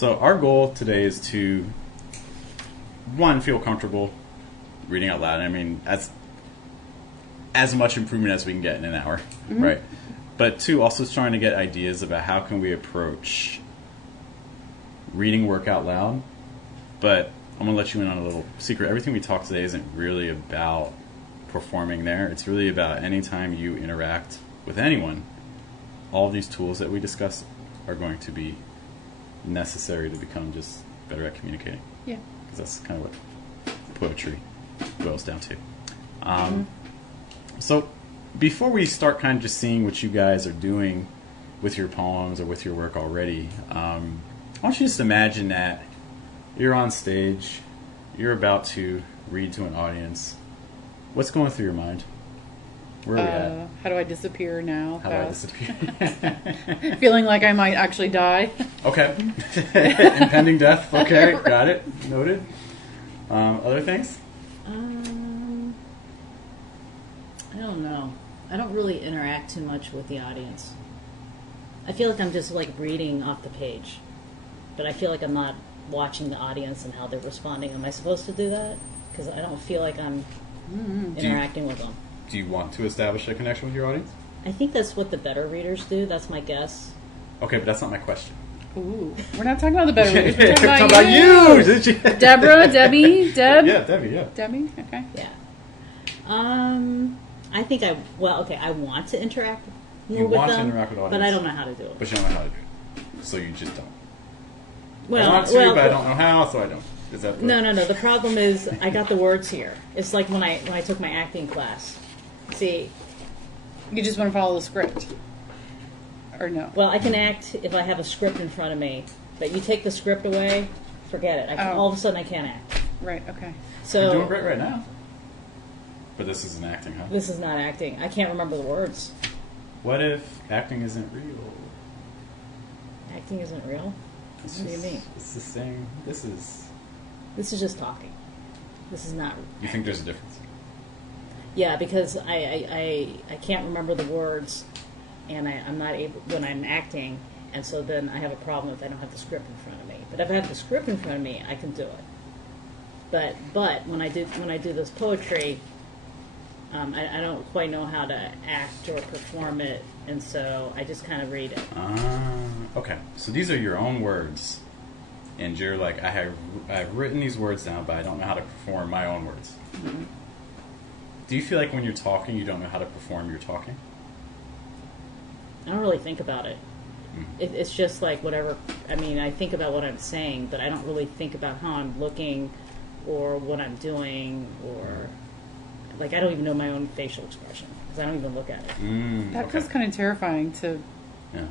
So our goal today is to, one, feel comfortable reading out loud. I mean, as much improvement as we can get in an hour, right? But two, also trying to get ideas about how can we approach reading work out loud. But I'm going to let you in on a little secret. Everything we talk today isn't really about performing there. It's really about anytime you interact with anyone, all of these tools that we discuss are going to be necessary to become just better at communicating. Yeah. Because that's kind of what poetry boils down to. So before we start kind of just seeing what you guys are doing with your poems or with your work already, I want you to just imagine that you're on stage, you're about to read to an audience. What's going through your mind? Where are we at? How do I disappear now? How do I disappear? Feeling like I might actually die. Okay. Impending death. Okay, got it. Noted. Other things? I don't know. I don't really interact too much with the audience. I feel like I'm just like reading off the page, but I feel like I'm not watching the audience and how they're responding. Am I supposed to do that? Because I don't feel like I'm interacting with them. Do you want to establish a connection with your audience? I think that's what the better readers do. That's my guess. Okay, but that's not my question. Ooh, we're not talking about the better readers. We're Talking talking about you. Did you? Deborah, Debbie, Deb. Yeah, Debbie. Yeah. Debbie. Okay. Yeah. I think I want to interact more You with want them, to interact with the but audience. I don't know how to do it. But you don't know how to do it. So you just don't. Well, I want to, but I don't know how, so I don't. Is that No. The problem is I got the words here. It's like when I took my acting class. See, You just want to follow the script, or no? well, I can act if I have a script in front of me, but you take the script away, forget it. All of a sudden I can't act. Right. Okay. So You're doing great right now. But this isn't acting, huh? this is not acting. I can't remember the words. What if acting isn't real? Acting isn't real? It's What do you just- mean? It's the same. This is. Just talking. This is not. You think there's a difference? Yeah, because I can't remember the words, and I'm not able when I'm acting, and so then I have a problem if I don't have the script in front of me. But if I have the script in front of me, I can do it. But when I do this poetry, I don't quite know how to act or perform it, and so I just kind of read it. Okay. So these are your own words, and you're like, I've written these words down, but I don't know how to perform my own words. Mm-hmm. Do you feel like when you're talking, you don't know how to perform your talking? I don't really think about it. It's just like whatever. I mean, I think about what I'm saying, but I don't really think about how I'm looking or what I'm doing or like I don't even know my own facial expression because I don't even look at it. That feels kind of terrifying to Yeah.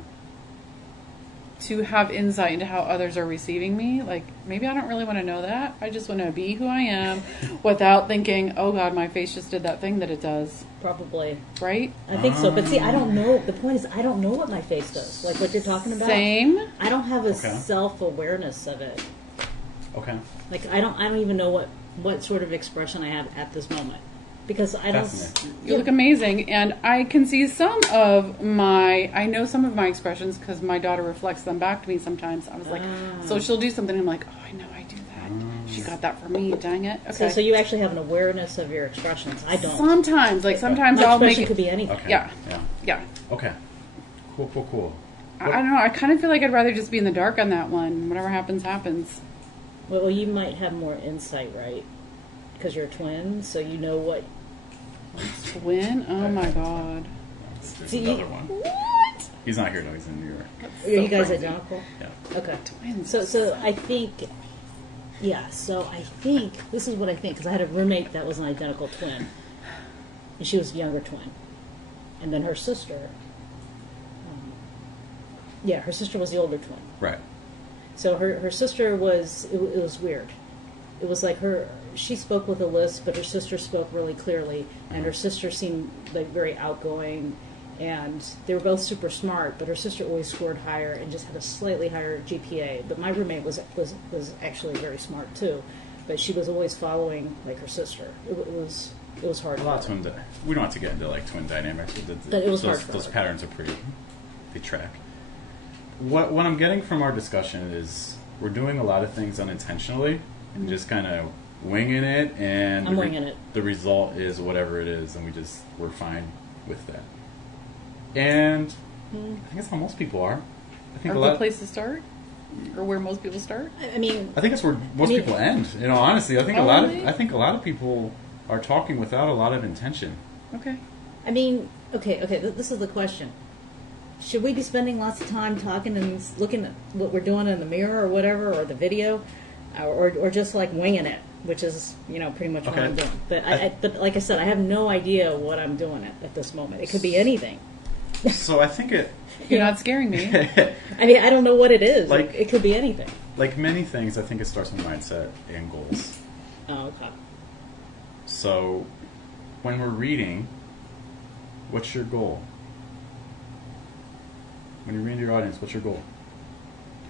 have insight into how others are receiving me. Like, maybe I don't really want to know that. I just want to be who I am without thinking, oh God, my face just did that thing that it does. Probably. Right? I think so. But see, I don't know. The point is I don't know what my face does. Like what you're talking about. Same. I don't have a Okay. self-awareness of it. Okay. Like I don't even know what sort of expression I have at this moment. Because I don't. Fascinating. You look amazing, and I can see I know some of my expressions because my daughter reflects them back to me sometimes. I was like, so she'll do something, and I'm like, oh, I know I do that. She got that for me, dang it. Okay. So you actually have an awareness of your expressions. I don't. Sometimes My I'll make expression it. could be anything. Okay. Yeah. Okay. Cool. I don't know. I kind of feel like I'd rather just be in the dark on that one. Whatever happens, happens. Well, you might have more insight, right? Because you're a twin, so you know what. Twin? Oh my God. There's See, another one. What? He's not here, no, he's in New York. Are you guys crazy. identical? Yeah. Okay. Twins. So I think, so I think, this is what I think, because I had a roommate that was an identical twin. And she was a younger twin. And then her sister, her sister was the older twin. Right. So her sister was, it was weird. It was like she spoke with a lisp, but her sister spoke really clearly, and her sister seemed like very outgoing, and they were both super smart, but her sister always scored higher and just had a slightly higher GPA. But my roommate was actually very smart too, but she was always following like her sister. It was hard. A lot of twin. We don't have to get into like twin dynamics. But it was hard. Those patterns are pretty. They track. What I'm getting from our discussion is we're doing a lot of things unintentionally and just kind of winging it, and I'm winging it. The result is whatever it is, and we're fine with that. And I think that's how most people are. I think Or a a lot. good place to start, or where most people start. I mean, I think that's where most people end. You know, honestly, I think Oh, a lot really? of a lot of people are talking without a lot of intention. Okay. I mean, okay. This is the question: should we be spending lots of time talking and looking at what we're doing in the mirror or whatever, or the video, or just like winging it, which is pretty much what Okay. I'm doing. But but like I said, I have no idea what I'm doing at this moment. It could be anything. So I think it, You're not scaring me. I mean, I don't know what it is. Like- it could be anything. like many things, I think it starts with mindset and goals. Oh, okay. So when we're reading, what's your goal? When you're reading to your audience, what's your goal?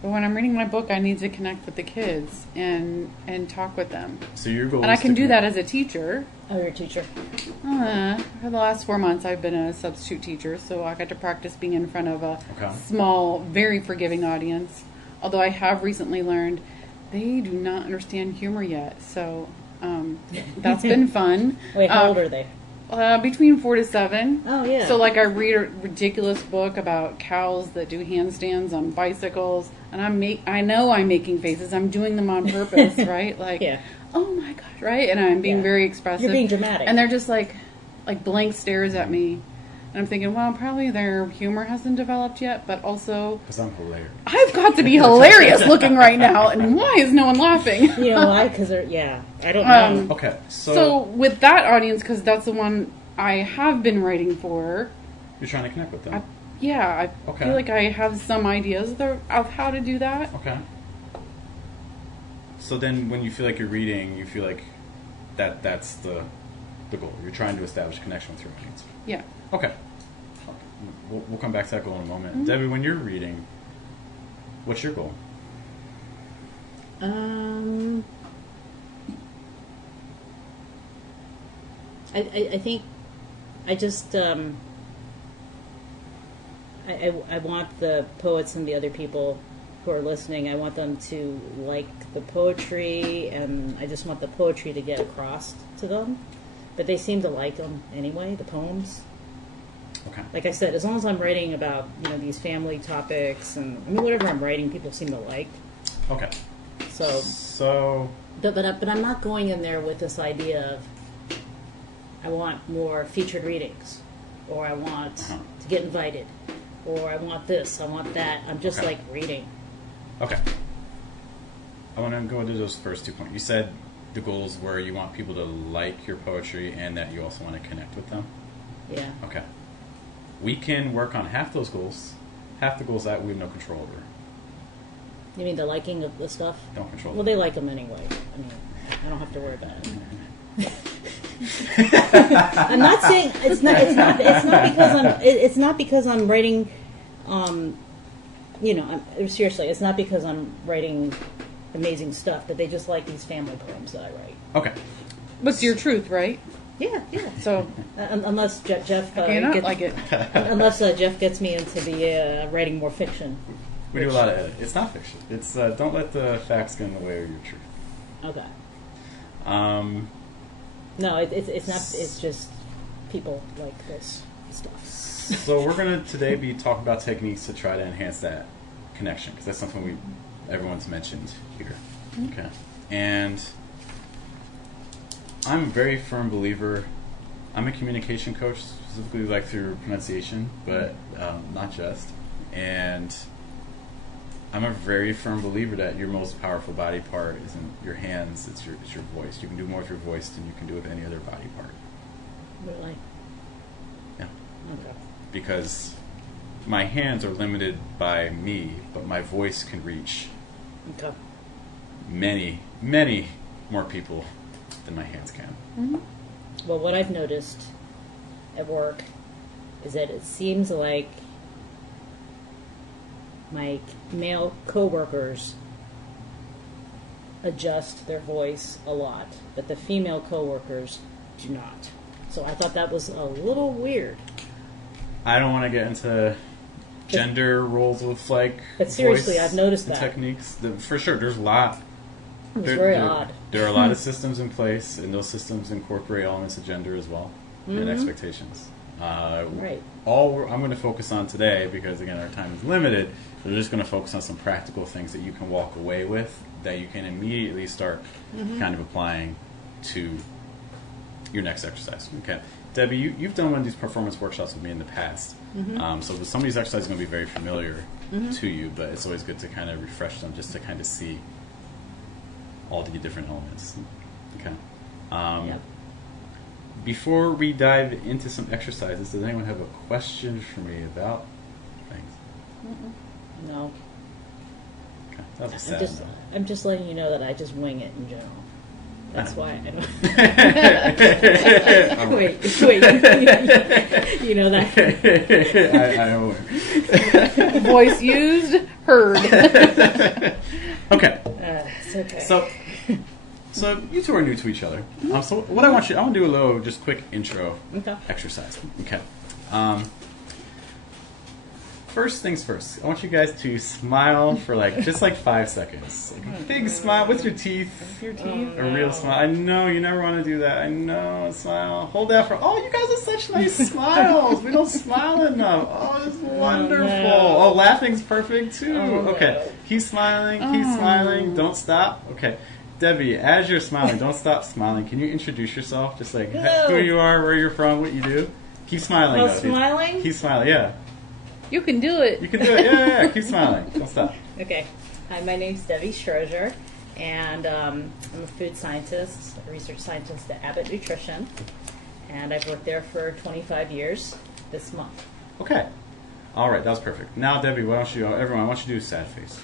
But when I'm reading my book, I need to connect with the kids and talk with them. So your goal And I is can to do that connect- as a teacher. Oh, you're a teacher. For the last 4 months, I've been a substitute teacher, so I got to practice being in front of a Okay. small, very forgiving audience. Although I have recently learned they do not understand humor yet, so that's been fun. Wait, how old are they? Between 4 to 7. Oh, yeah. So like I read a ridiculous book about cows that do handstands on bicycles, and I know I'm making faces. I'm doing them on purpose, right? Like, Yeah. oh my gosh, right? And I'm being Yeah. very expressive. You're being dramatic. And they're just like blank stares at me. And I'm thinking, well, probably their humor hasn't developed yet, but also Because I'm hilarious. I've got to be hilarious looking right now, and why is no one laughing? You know why? Because they're I don't know. Okay, So with that audience, because that's the one I have been writing for, you're trying to connect with them. I Okay. feel like I have some ideas of how to do that. Okay. So then when you feel like you're reading, you feel like that's the goal. You're trying to establish a connection with your audience. Yeah. Okay. We'll come back to that goal in a moment. Debbie, when you're reading, what's your goal? I think I just I want the poets and the other people who are listening, I want them to like the poetry, and I just want the poetry to get across to them. But they seem to like them anyway, the poems. Okay. Like I said, as long as I'm writing about these family topics, and whatever I'm writing, people seem to like. Okay. So, but I'm not going in there with this idea of I want more featured readings, or I want to get invited, or I want this, I want that. I'm just like reading. Okay. I want to go into those first 2 points. You said the goals were you want people to like your poetry and that you also want to connect with them. Yeah. Okay. We can work on half those goals. Half the goals that we have no control over. You mean the liking of the stuff? Don't control Well, them. they like them anyway. I don't have to worry about it. I'm not saying it's not because I'm writing. Seriously, it's not because I'm writing amazing stuff, but they just like these family poems that I write. Okay. What's your truth, right? Yeah. So Unless Jeff I cannot like it. unless Jeff gets me into the writing more fiction. We do a lot of edit. It's not fiction. It's don't let the facts get in the way of your truth. Okay. No, it's not. It's just people like this stuff. So we're going to today be talking about techniques to try to enhance that connection, because that's something everyone's mentioned here. Okay. And I'm a very firm believer. I'm a communication coach, specifically like through pronunciation, but not just. And I'm a very firm believer that your most powerful body part isn't your hands, it's your voice. You can do more with your voice than you can do with any other body part. Really? Yeah. Okay. Because my hands are limited by me, but my voice can reach Okay. many, many more people than my hands can. Mm-hmm. Well, what I've noticed at work is that it seems like my male coworkers adjust their voice a lot, but the female coworkers do not. So I thought that was a little weird. I don't want to get into gender roles with like. But seriously, voice I've noticed and that. techniques. For sure, there's a lot. It was very odd. There are a lot of systems in place, and those systems incorporate elements of gender as well and expectations. Right. I'm going to focus on today, because again our time is limited. We're just going to focus on some practical things that you can walk away with, that you can immediately start kind of applying to your next exercise. Okay, Debbie, you've done one of these performance workshops with me in the past, so some of these exercises are going to be very familiar to you, but it's always good to kind of refresh them just to kind of see all the different elements. Okay. Yep. Before we dive into some exercises, does anyone have a question for me about things? No. Okay. That was a sad note. I'm just letting you know that I just wing it in general. That's why I don't. Wait. You know that? I own it. Voice used, heard. Okay. It's okay. So you two are new to each other. So what I want to do a little just quick intro exercise. Okay. First things first. I want you guys to smile for just 5 seconds. Like a big smile with your teeth. With your teeth. A real smile. I know you never want to do that. I know. Smile. Hold that for. Oh, you guys are such nice smiles. We don't smile enough. Oh, it's wonderful. Oh, laughing's perfect too. Okay. Keep smiling. Keep smiling. Don't stop. Okay. Debbie, as you're smiling, don't stop smiling. Can you introduce yourself? Just like who you are, where you're from, what you do. Keep smiling. Oh, smiling? Keep smiling. Yeah. You can do it. You can do it. Yeah. Keep smiling. Don't stop. Okay. Hi, my name's Debbie Strozier, and I'm a food scientist, a research scientist at Abbott Nutrition, and I've worked there for 25 years this month. Okay. All right. That was perfect. Now, Debbie, everyone, I want you to do a sad face.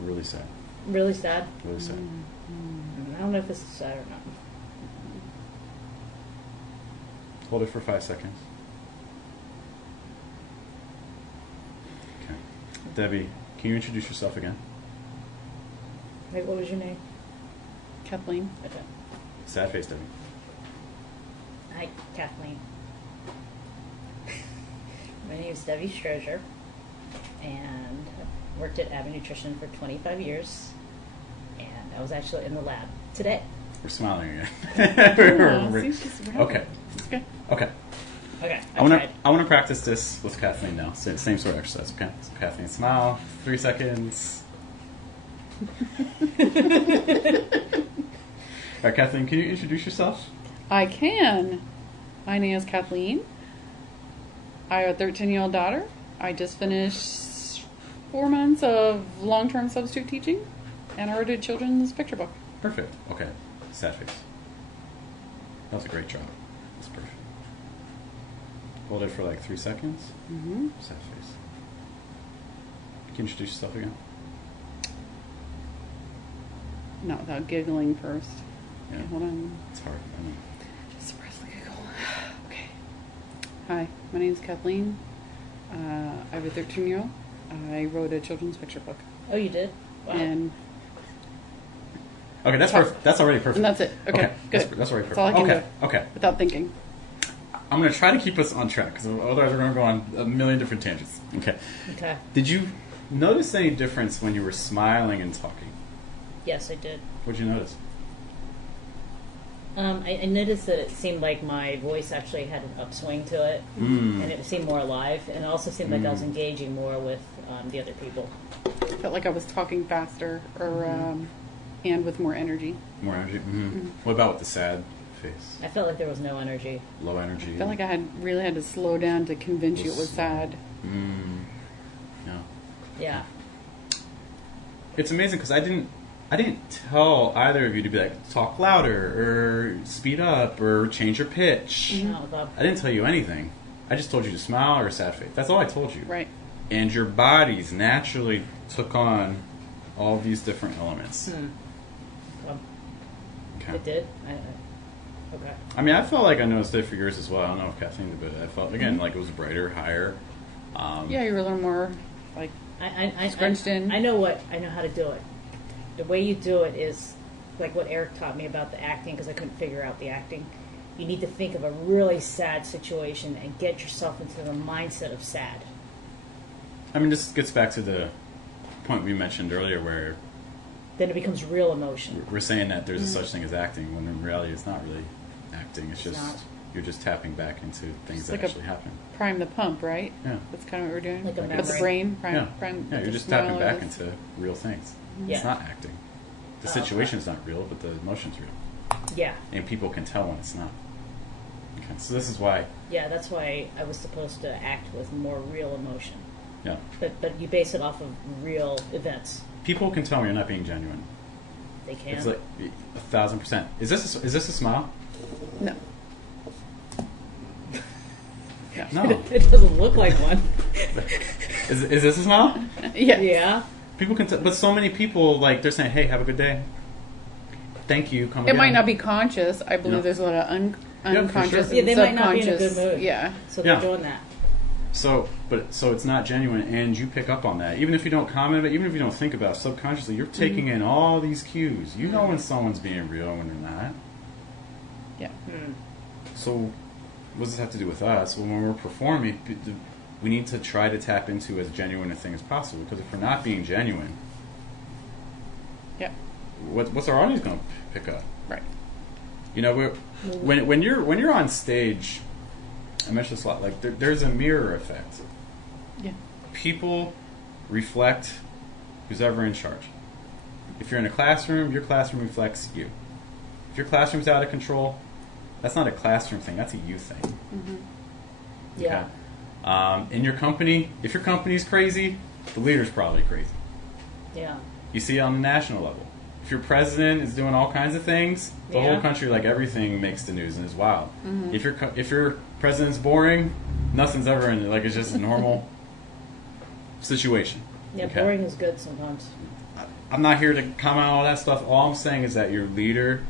Really sad. Really sad? Really sad. I don't know if this is sad or not. Hold it for 5 seconds. Okay. Debbie, can you introduce yourself again? Wait, what was your name? Kathleen. Okay. Sad face, Debbie. Hi, Kathleen. My name is Debbie Strozier, and I've worked at Abbott Nutrition for 25 years, and I was actually in the lab today. We're smiling again. See, she's right. Okay. Okay. Okay, I want to practice this with Kathleen now. Same sort of exercise. Okay. So Kathleen, smile. 3 seconds. All right, Kathleen, can you introduce yourself? I can. My name is Kathleen. I have a 13-year-old daughter. I just finished 4 months of long-term substitute teaching, and I wrote a children's picture book. Perfect. Okay. Sad face. That was a great job. That's perfect. Hold it for 3 seconds. Mm-hmm. Sad face. Can you introduce yourself again? Not without giggling first. Yeah. Okay, hold on. It's hard. I know. Just suppress the giggle. Okay. Hi, my name is Kathleen. I have a 13-year-old. I wrote a children's picture book. Oh, you did? Wow. And Okay, that's perfect. That's already perfect. And that's it. Okay, good. That's already perfect. That's all I can okay. do. Okay. Without thinking. I'm going to try to keep us on track, because otherwise we're going to go on a million different tangents. Okay. Okay. Did you notice any difference when you were smiling and talking? Yes, I did. What did you notice? I noticed that it seemed like my voice actually had an upswing to it, and it seemed more alive, and it also seemed like I was engaging more with the other people. I felt like I was talking faster or and with more energy. More energy? What about with the sad face? I felt like there was no energy. Low energy? I felt like I really had to slow down to convince you it was sad. No. Yeah. It's amazing, because I didn't tell either of you to be talk louder or speed up or change your pitch. No, Bob. I didn't tell you anything. I just told you to smile or a sad face. That's all I told you. Right. And your bodies naturally took on all these different elements. Well, Okay. it did? Okay. I mean, I felt like I noticed it for yours as well. I don't know if Kathleen did, but I felt, again, like it was brighter, higher. Yeah, you were a little more scrunched in. I know how to do it. The way you do it is like what Eric taught me about the acting, because I couldn't figure out the acting. You need to think of a really sad situation and get yourself into the mindset of sad. I mean, this gets back to the point we mentioned earlier where Then it becomes real emotion. we're saying that there's a such thing as acting, when in reality it's not really acting. It's just, not. you're just tapping back into things It's that like a- actually happen. Prime the pump, right? Yeah. That's kind of what we're doing. Like a With the memory. brain, prime, Yeah, prime. yeah, with you're the just tapping smile back is- into real things. Yeah. It's not acting. The situation's not real, but the emotion's real. Yeah. And people can tell when it's not. Okay, so this is why, Yeah, that's why I was supposed to act with more real emotion. yeah. But you base it off of real events. People can tell when you're not being genuine. They can. It's like 1,000%. Is this a smile? No. No. It doesn't look like one. Is this a smile? Yeah. Yeah. People can tell, but so many people, like, they're saying, hey, have a good day. Thank you. Come It again. might not be conscious. I believe Yeah. there's a lot of Yeah, for unconscious sure. Yeah, and they might not be in a subconscious. good mood. Yeah. So they're Yeah. doing that. So it's not genuine, and you pick up on that. Even if you don't comment, but even if you don't think about it, subconsciously, you're taking in all these cues. You know when someone's being real and when they're not. Yeah. So what does this have to do with us? Well, when we're performing, we need to try to tap into as genuine a thing as possible. Because if we're not being genuine, Yeah. what's our audience going to pick up? Right. You know, when you're on stage, I mentioned this a lot. Like there's a mirror effect. Yeah. People reflect who's ever in charge. If you're in a classroom, your classroom reflects you. If your classroom's out of control, that's not a classroom thing. That's a you thing. Yeah. Okay? In your company, if your company's crazy, the leader's probably crazy. Yeah. You see it on the national level. If your president is doing all kinds of things, the Yeah. whole country, like everything, makes the news and is wild. If your president's boring, nothing's ever in it. Like it's just a normal situation. Yeah, Okay? boring is good sometimes. I'm not here to comment on all that stuff. All I'm saying is that your leader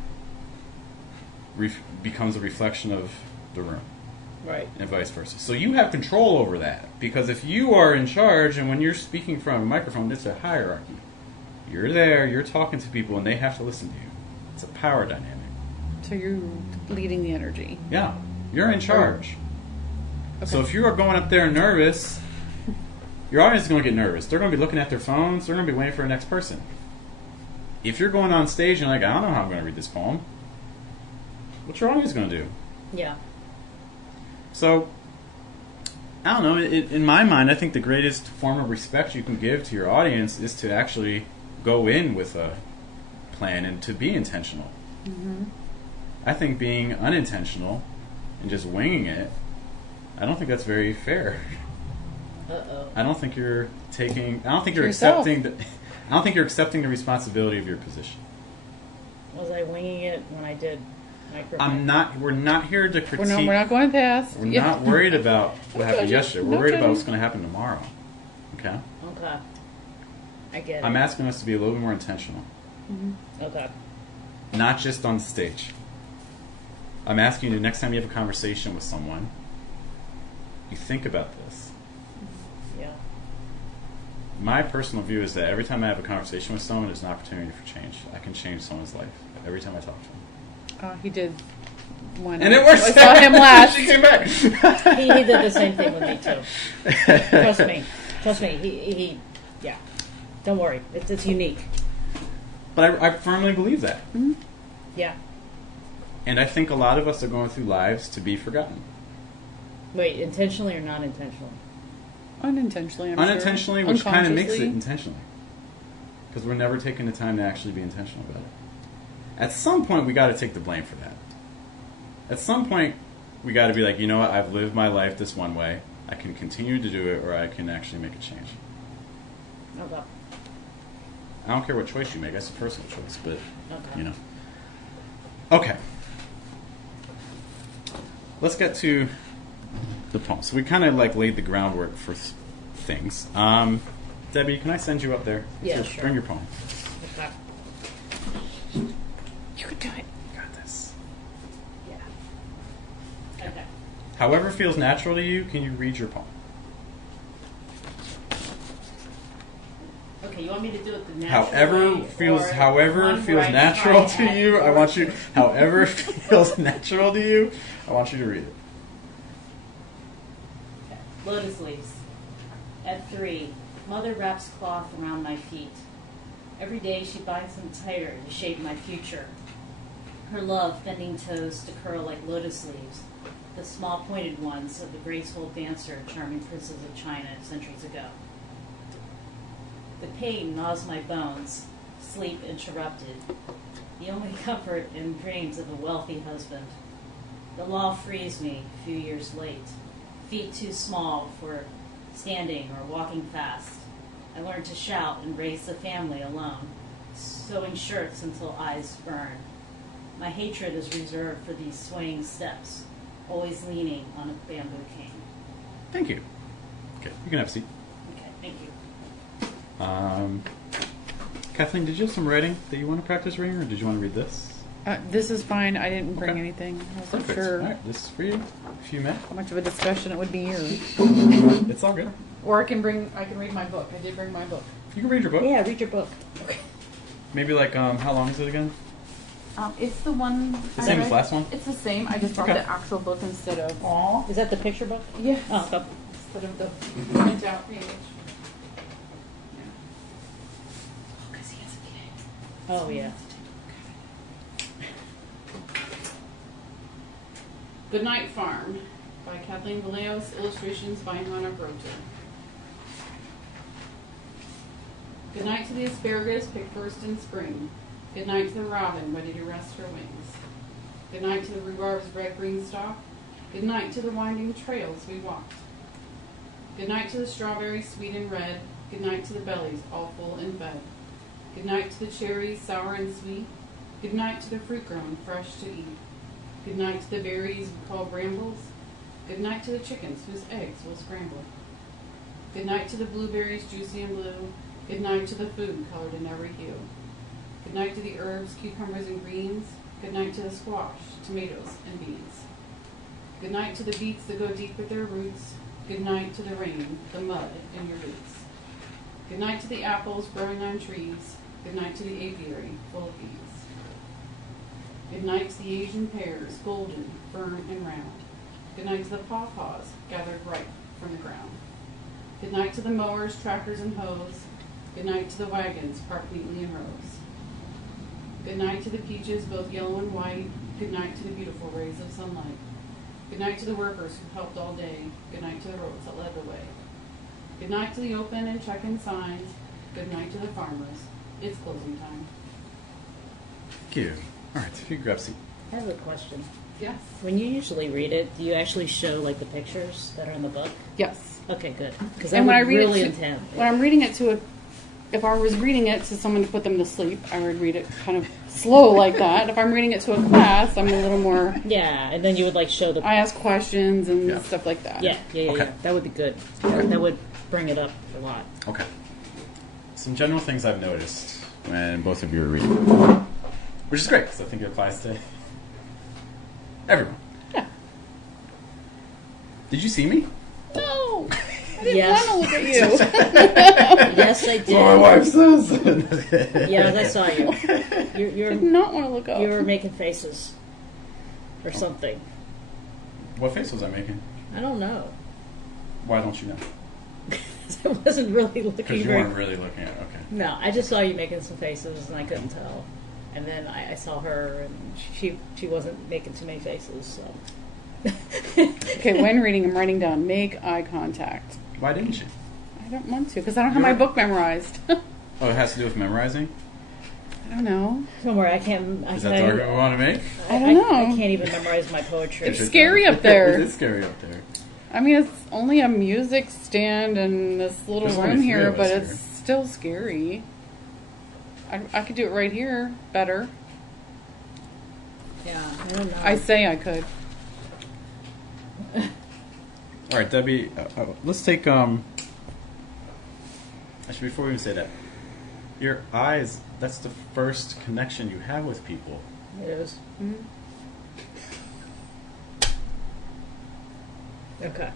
becomes a reflection of the room, Right. and vice versa. So you have control over that, because if you are in charge, and when you're speaking from a microphone, it's a hierarchy. You're there, you're talking to people, and they have to listen to you. It's a power dynamic. So you're leading the energy. Yeah, you're in charge. Okay. So if you are going up there nervous, your audience is going to get nervous. They're going to be looking at their phones. They're going to be waiting for the next person. If you're going on stage and like, I don't know how I'm going to read this poem, what's your audience going to do? Yeah. So, I don't know. In my mind, I think the greatest form of respect you can give to your audience is to actually go in with a plan and to be intentional. I think being unintentional and just winging it, I don't think that's very fair. Uh-oh. I don't think you're taking. I don't think you're Yourself. accepting. I don't think you're accepting the responsibility of your position. Was I winging it when I did microphone? I'm not. We're not here to critique. We're not going past. We're not worried about what happened yesterday. We're No worried about judging. what's going to happen tomorrow. Okay. Okay. I get it. I'm asking us to be a little bit more intentional, Okay. not just on the stage. I'm asking you, next time you have a conversation with someone, you think about this. Yeah. My personal view is that every time I have a conversation with someone, there's an opportunity for change. I can change someone's life every time I talk to them. He did one. And it works. I saw him last. She came back. He did the same thing with me too. Trust me. Trust me. He yeah. Don't worry. It's unique. But I firmly believe that. Yeah. And I think a lot of us are going through lives to be forgotten. Wait, intentionally or not intentionally? Unintentionally, I'm Unintentionally, sure. which kind of makes it Unconsciously. intentionally. Because we're never taking the time to actually be intentional about it. At some point, we got to take the blame for that. At some point, we got to be like, you know what, I've lived my life this one way. I can continue to do it, or I can actually make a change. Okay. I don't care what choice you make. That's a personal choice, but, Okay. you know. Okay. Let's get to the poem. So we kind of like laid the groundwork for things. Debbie, can I send you up there? Yeah, Just sure. Bring your poem. Okay. You could do it. You got this. Yeah. Okay. However feels natural to you, can you read your poem? Okay, you want me to do it the natural However way, feels or however one feels where I natural try to you, I want you however feels natural to you, I want you to read it. Okay. Lotus leaves. At 3. Mother wraps cloth around my feet. Every day she binds them tighter to shape my future. Her love bending toes to curl like lotus leaves, the small pointed ones of the graceful dancer charming princes of China centuries ago. The pain gnaws my bones, sleep interrupted. The only comfort in dreams of a wealthy husband. The law frees me a few years late. Feet too small for standing or walking fast. I learned to shout and raise the family alone, sewing shirts until eyes burn. My hatred is reserved for these swaying steps, always leaning on a bamboo cane. Thank you. Okay, you can have a seat. Okay, thank you. Kathleen, did you have some writing that you want to practice reading, or did you want to read this? This is fine. I didn't bring Okay. anything. I wasn't Perfect. sure All right, this is for you, if you may. how much of a discussion it would be here. It's all good. Or I can read my book. I did bring my book. You can read your book. Yeah, read your book. Okay. Maybe like, how long is it again? It's the one. The same as last one? It's the same. I just brought Okay. the actual book instead of. Aw. Is that the picture book? Yes. Oh, okay. Instead of the printout page. Because he has a kid. Oh, yeah. Goodnight Farm by Kathleen Vallejos, illustrations by Hannah Broter. Goodnight to the asparagus picked first in spring. Goodnight to the robin ready to rest her wings. Goodnight to the rhubarb's red-green stalk. Goodnight to the winding trails we walked. Goodnight to the strawberries sweet and red. Goodnight to the bellies all full and fed. Goodnight to the cherries sour and sweet. Goodnight to the fruit grown fresh to eat. Good night to the berries we call brambles. Good night to the chickens whose eggs we'll scramble. Good night to the blueberries juicy and blue. Good night to the food colored in every hue. Good night to the herbs, cucumbers, and greens. Good night to the squash, tomatoes, and beans. Good night to the beets that go deep with their roots. Good night to the rain, the mud in your boots. Good night to the apples growing on trees. Good night to the apiary full of bees. Good night to the Asian pears, golden, firm, and round. Good night to the pawpaws, gathered ripe from the ground. Good night to the mowers, tractors, and hoes. Good night to the wagons, parked neatly in rows. Good night to the peaches, both yellow and white. Good night to the beautiful rays of sunlight. Good night to the workers who helped all day. Good night to the roads that led the way. Good night to the open and check-in signs. Good night to the farmers. It's closing time. Thank you. All right, if you grab a seat. I have a question. Yes. When you usually read it, do you actually show like the pictures that are in the book? Yes. Okay, good. Because And that when I would read really it to, intense. when I'm reading it to if I was reading it to someone to put them to sleep, I would read it kind of slow like that. If I'm reading it to a class, I'm a little more. Yeah, and then you would like show the. I ask questions and Yeah. stuff like that. Yeah. Okay. That would be good. Alright. That would bring it up a lot. Okay. Some general things I've noticed when both of you are reading, which is great because I think it applies to everyone. Yeah. Did you see me? No. I didn't Yes. want to look at you. Yes, I did. My wife says. Yes, I saw you. I You're did not want to look up. you were making faces, or something. What face was I making? I don't know. Why don't you know? I wasn't really looking Because you very. weren't really looking at it. Okay. No, I just saw you making some faces, and I couldn't tell. And then I saw her, and she wasn't making too many faces. So. Okay, when reading, I'm writing down, make eye contact. Why didn't you? I don't want to because I don't have my You're- book memorized. Oh, it has to do with memorizing? I don't know. Don't worry, I can't. Is that the argument we want to make? I don't know. I can't even memorize my poetry. It's scary up there. It is scary up there. I mean, it's only a music stand and this little There's only room three here, of us but here. it's still scary. I could do it right here better. Yeah, I don't know. I say I could. All right, Debbie, let's take, actually, before we even say that, your eyes, that's the first connection you have with people. It is. Mhm. Okay.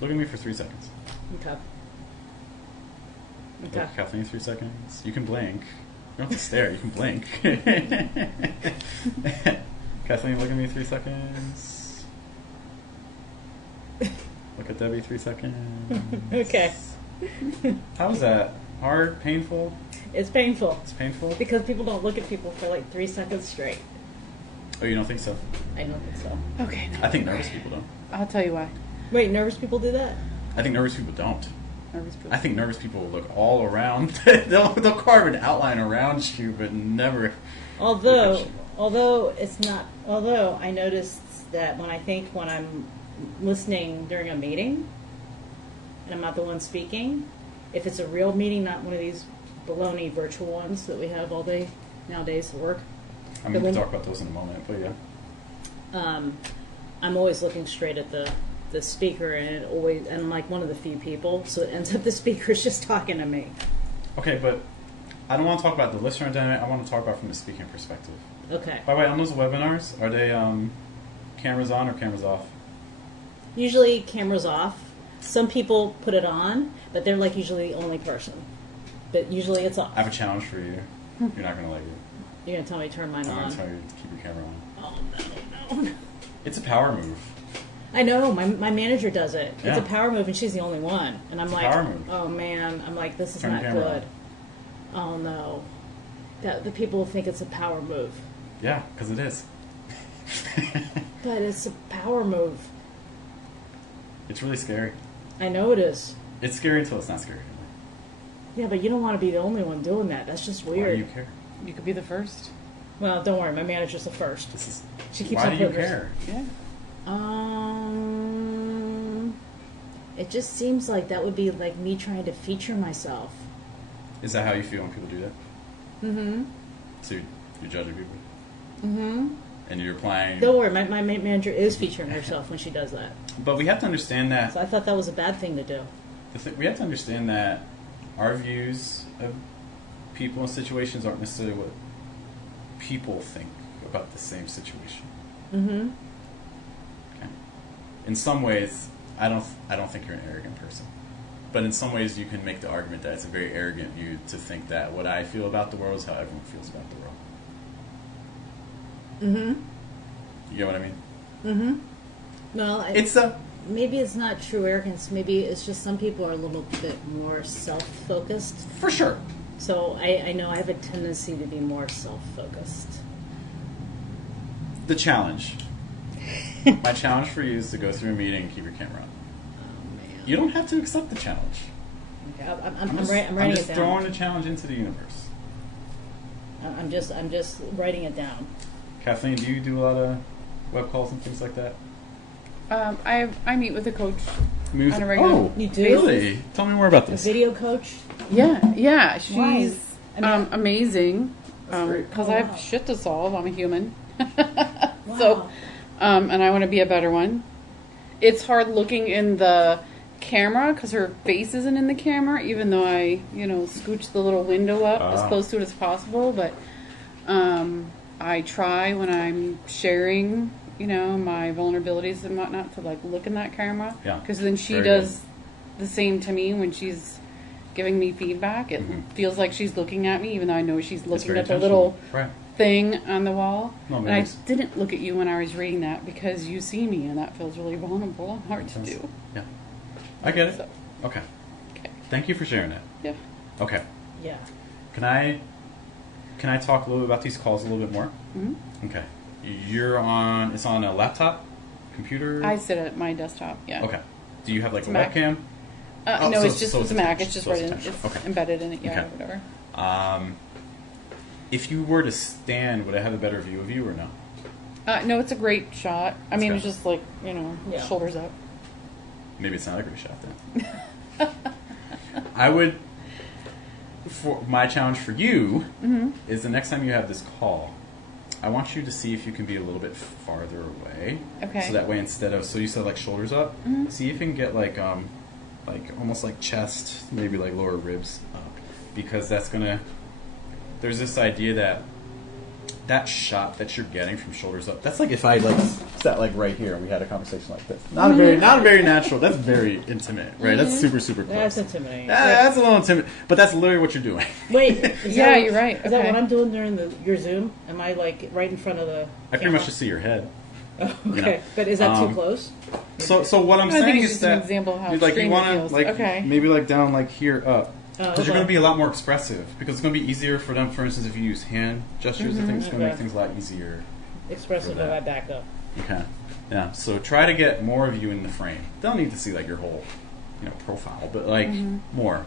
Look at me for 3 seconds. Okay. Look Okay. at Kathleen 3 seconds. You can blink. You don't have to stare, you can blink. Kathleen, look at me 3 seconds. Look at Debbie 3 seconds. Okay. How was that? Hard? Painful? It's painful It's painful? because people don't look at people for like 3 seconds straight. Oh, you don't think so? I don't think so. Okay. No. I think nervous people don't. I'll tell you why. Wait, nervous people do that? I think nervous people don't. Nervous people. I think nervous people will look all around. they'll carve an outline around you, but never. Although I noticed that when I'm listening during a meeting, and I'm not the one speaking, if it's a real meeting, not one of these baloney virtual ones that we have all day nowadays at work. I mean, we'll talk about those in a moment, but yeah. I'm always looking straight at the speaker, and I'm like one of the few people, so it ends up the speaker's just talking to me. Okay, but I don't want to talk about the listener dynamic. I want to talk about from the speaking perspective. Okay. By the way, on those webinars, are they cameras on or cameras off? Usually cameras off. Some people put it on, but they're like usually the only person. But usually it's off. I have a challenge for you. You're not going to like it. You're going to tell me to turn mine I'm going on. to tell you to keep your camera on. Oh, no. It's a power move. I know. My manager does it. Yeah. It's a power move, and she's the only one. And I'm It's a like, power move. oh, man. I'm like, this is Turn not the camera good. Oh, no. The people think it's a power move. Yeah, because it is. But it's a power move. It's really scary. I know it is. It's scary until it's not scary anymore. Yeah, but you don't want to be the only one doing that. That's just Why weird. do you care? You could be the first. Well, don't worry. My manager's the first. This is. She keeps Why on do you putting her- care? Yeah. It just seems like that would be like me trying to feature myself. Is that how you feel when people do that? Mm-hmm. So you're judging people? Mm-hmm. And you're applying. Don't worry, my manager is featuring herself when she does that. But we have to understand that. So I thought that was a bad thing to do. We have to understand that our views of people and situations aren't necessarily what people think about the same situation. Mm-hmm. Okay. In some ways, I don't think you're an arrogant person. But in some ways, you can make the argument that it's a very arrogant view to think that what I feel about the world is how everyone feels about the world. Mm-hmm. You get what I mean? Mm-hmm. Well, maybe it's not true arrogance. Maybe it's just some people are a little bit more self-focused. For sure. So I know I have a tendency to be more self-focused. The challenge. My challenge for you is to go through a meeting and keep your camera on. Oh, man. You don't have to accept the challenge. Okay, I'm I'm writing just it down. throwing the challenge into the universe. I'm just writing it down. Kathleen, do you do a lot of web calls and things like that? I meet with a coach Music. on a regular. Oh, You do? really? Tell me more about A this. video coach? Yeah. She's Why? I mean- amazing. great. Because Oh, I wow. have shit to solve. I'm a human. Wow. So, and I want to be a better one. It's hard looking in the camera because her face isn't in the camera, even though I, scooch the little window up as close to it as possible. But I try when I'm sharing, my vulnerabilities and whatnot to look in that camera. Yeah. Because then she Very does the same to me when she's giving me feedback. It feels like she's looking at me, even though I know she's It's looking very at the little intentional. Right. thing on the wall. No, and maybe I it's- didn't look at you when I was reading that because you see me, and that feels really vulnerable and hard to do. Yeah. I get it. So, Okay. okay. Thank you for sharing that. Yeah. Okay. Yeah. Can I talk a little bit about these calls a little bit more? Mm-hmm. Okay. It's on a laptop, computer? I sit at my desktop. Yeah. Okay. Do you have like It's a a Mac. webcam? Oh, No, so- it's just so it's a it's Mac. attached. It's just So right it's in. attached. It's Okay. embedded in it. Yeah, Okay. or whatever. If you were to stand, would I have a better view of you or no? No, it's a great shot. I mean, good. it's just like Yeah. shoulders up. Maybe it's not a great shot then. I would. For my challenge for you is the next time you have this call, I want you to see if you can be a little bit farther away. Okay. So that way, so you said like shoulders up. See if you can get like almost like chest, maybe like lower ribs up, because that's gonna. There's this idea that shot that you're getting from shoulders up. That's like if I sat like right here and we had a conversation like this. Not a very natural. That's very intimate, right? That's super super close. That's intimidating. That's a little intimidating, but that's literally what you're doing. Wait. Yeah, you're right. Is that Okay. what I'm doing during your Zoom? Am I like right in front of the I pretty camera? much just see your head. Okay, but is that too close? So what I'm I think saying it's is just an that example of how like you extreme it want feels. to like Okay. maybe like down like here up. Because okay. you're going to be a lot more expressive. Because it's going to be easier for them, for instance, if you use hand gestures, I think it's going to make things a lot easier. Expressive for if that. I back up. Okay. Yeah. So try to get more of you in the frame. They'll need to see like your whole, profile, but like more.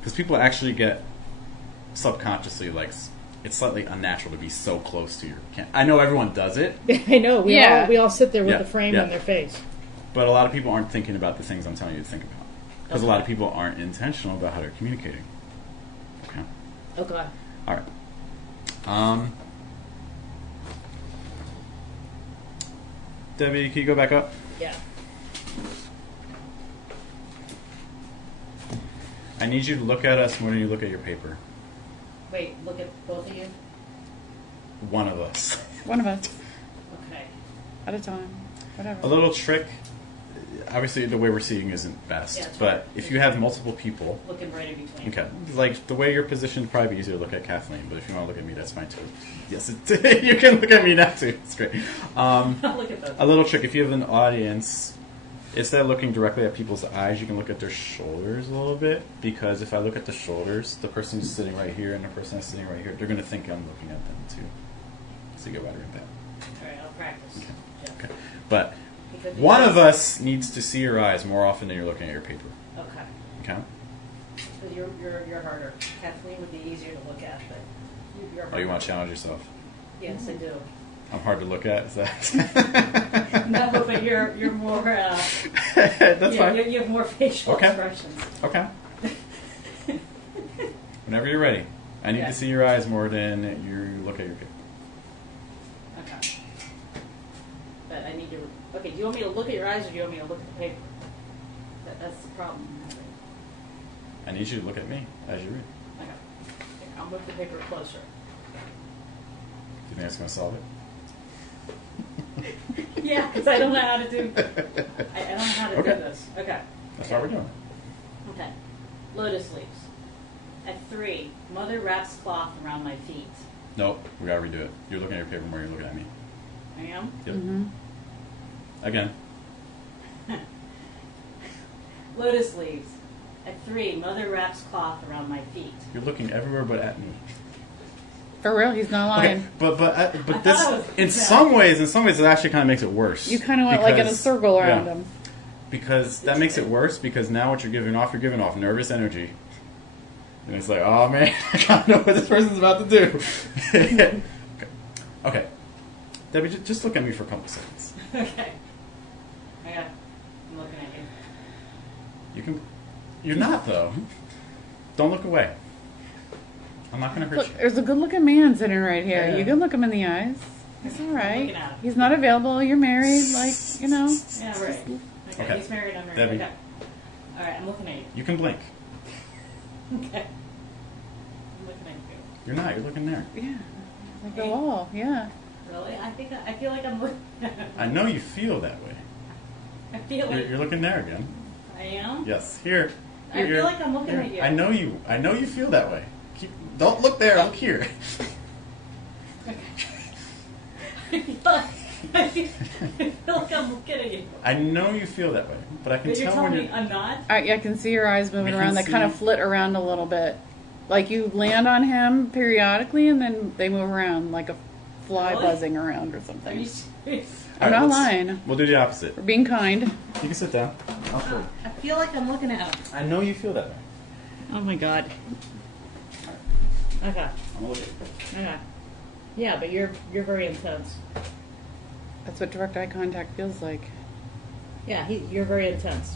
Because people actually get subconsciously like it's slightly unnatural to be so close to your camera. I know everyone does it, I know. We all sit there with Yeah, the frame yeah. in their face. but a lot of people aren't thinking about the things I'm telling you to think about. Because a lot of people aren't intentional about how they're communicating. Okay. Okay. All right. Debbie, can you go back up? Yeah. I need you to look at us more than you look at your paper. Wait, look at both of you. One of us. One of us Okay. at a time. Whatever. A little trick. Obviously, the way we're seeing isn't best, Yeah, it's but right. if you have multiple people, Looking right in between. okay, like the way you're positioned, probably be easier to look at Kathleen. But if you want to look at me, that's fine too. Yes, you can look at me now too. It's great. Look at those. A little trick: if you have an audience, instead of looking directly at people's eyes, you can look at their shoulders a little bit. Because if I look at the shoulders, the person who's sitting right here and the person that's sitting right here, they're going to think I'm looking at them too. So you get better at that. All right, I'll practice. Yeah. Okay, but Because one of us needs to see your eyes more often than you're looking at your paper. Okay. Okay. So you're harder. Kathleen would be easier to look at, but you're harder. Oh, you want to challenge yourself? Yes, I do. I'm hard to look at. Is that? No, but you're more. That's fine. You have more facial Okay. expressions. Okay. Whenever you're ready. I need Yeah. to see your eyes more than you look at your paper. Okay. But I need to. Okay, do you want me to look at your eyes or do you want me to look at the paper? That's the problem. I need you to look at me as you read. Okay. Here, I'll move the paper closer. Do you think that's going to solve it? Yeah, because I don't know how to do. I don't know how to Okay. do this. Okay. That's Okay. why we're doing it. Okay. Lotus leaves. At 3, mother wraps cloth around my feet. Nope. We got to redo it. You're looking at your paper more than you're looking at me. I am? Yep. Mm-hmm. Again. Lotus leaves. At 3, mother wraps cloth around my feet. You're looking everywhere but at me. For real, he's not Okay, lying. but I this thought it was- in yeah. some ways it actually kind of makes it worse. You kind of went like in a Because- circle around yeah. him. Because that makes it worse because now what you're giving off nervous energy. And it's like, oh man, I don't know what this person's about to do. Okay. Debbie, just look at me for a couple seconds. Okay. Yeah. I'm looking at you. You can. You're not though. Don't look away. I'm not going to hurt Look, you. there's a good-looking man sitting right here. Yeah. You can look him in the eyes. He's all right. looking at him. He's not available. You're married. Like, you know. Yeah, right. Okay. Okay. He's married, I'm married. Debbie. Okay. All right, I'm looking at you. You can blink. Okay. I'm looking at you. You're not. You're looking there. Yeah. Like the wall. Yeah. Really? I feel like I'm looking. I know you feel that way. I feel like You're looking there again. I am. Yes. Here. I Here. feel like I'm looking Here. at you. I know you. I know you feel that way. Don't look there. Look here. I feel like I'm looking at you. I know you feel that way, but I can But you're tell when telling you're. me I'm not? I can see your eyes moving We can around. They kind of see- flit around a little bit. Like you land on him periodically and then they move around like a fly Really? buzzing around or Are you something. serious? I'm All not let's- lying. We'll do the opposite. We're being kind. You can sit down. I'll show you. I feel like I'm looking at him. I know you feel that way. Oh my god. Okay. I'm gonna look at you. Okay. Yeah, but you're very intense. That's what direct eye contact feels like. Yeah, you're very intense.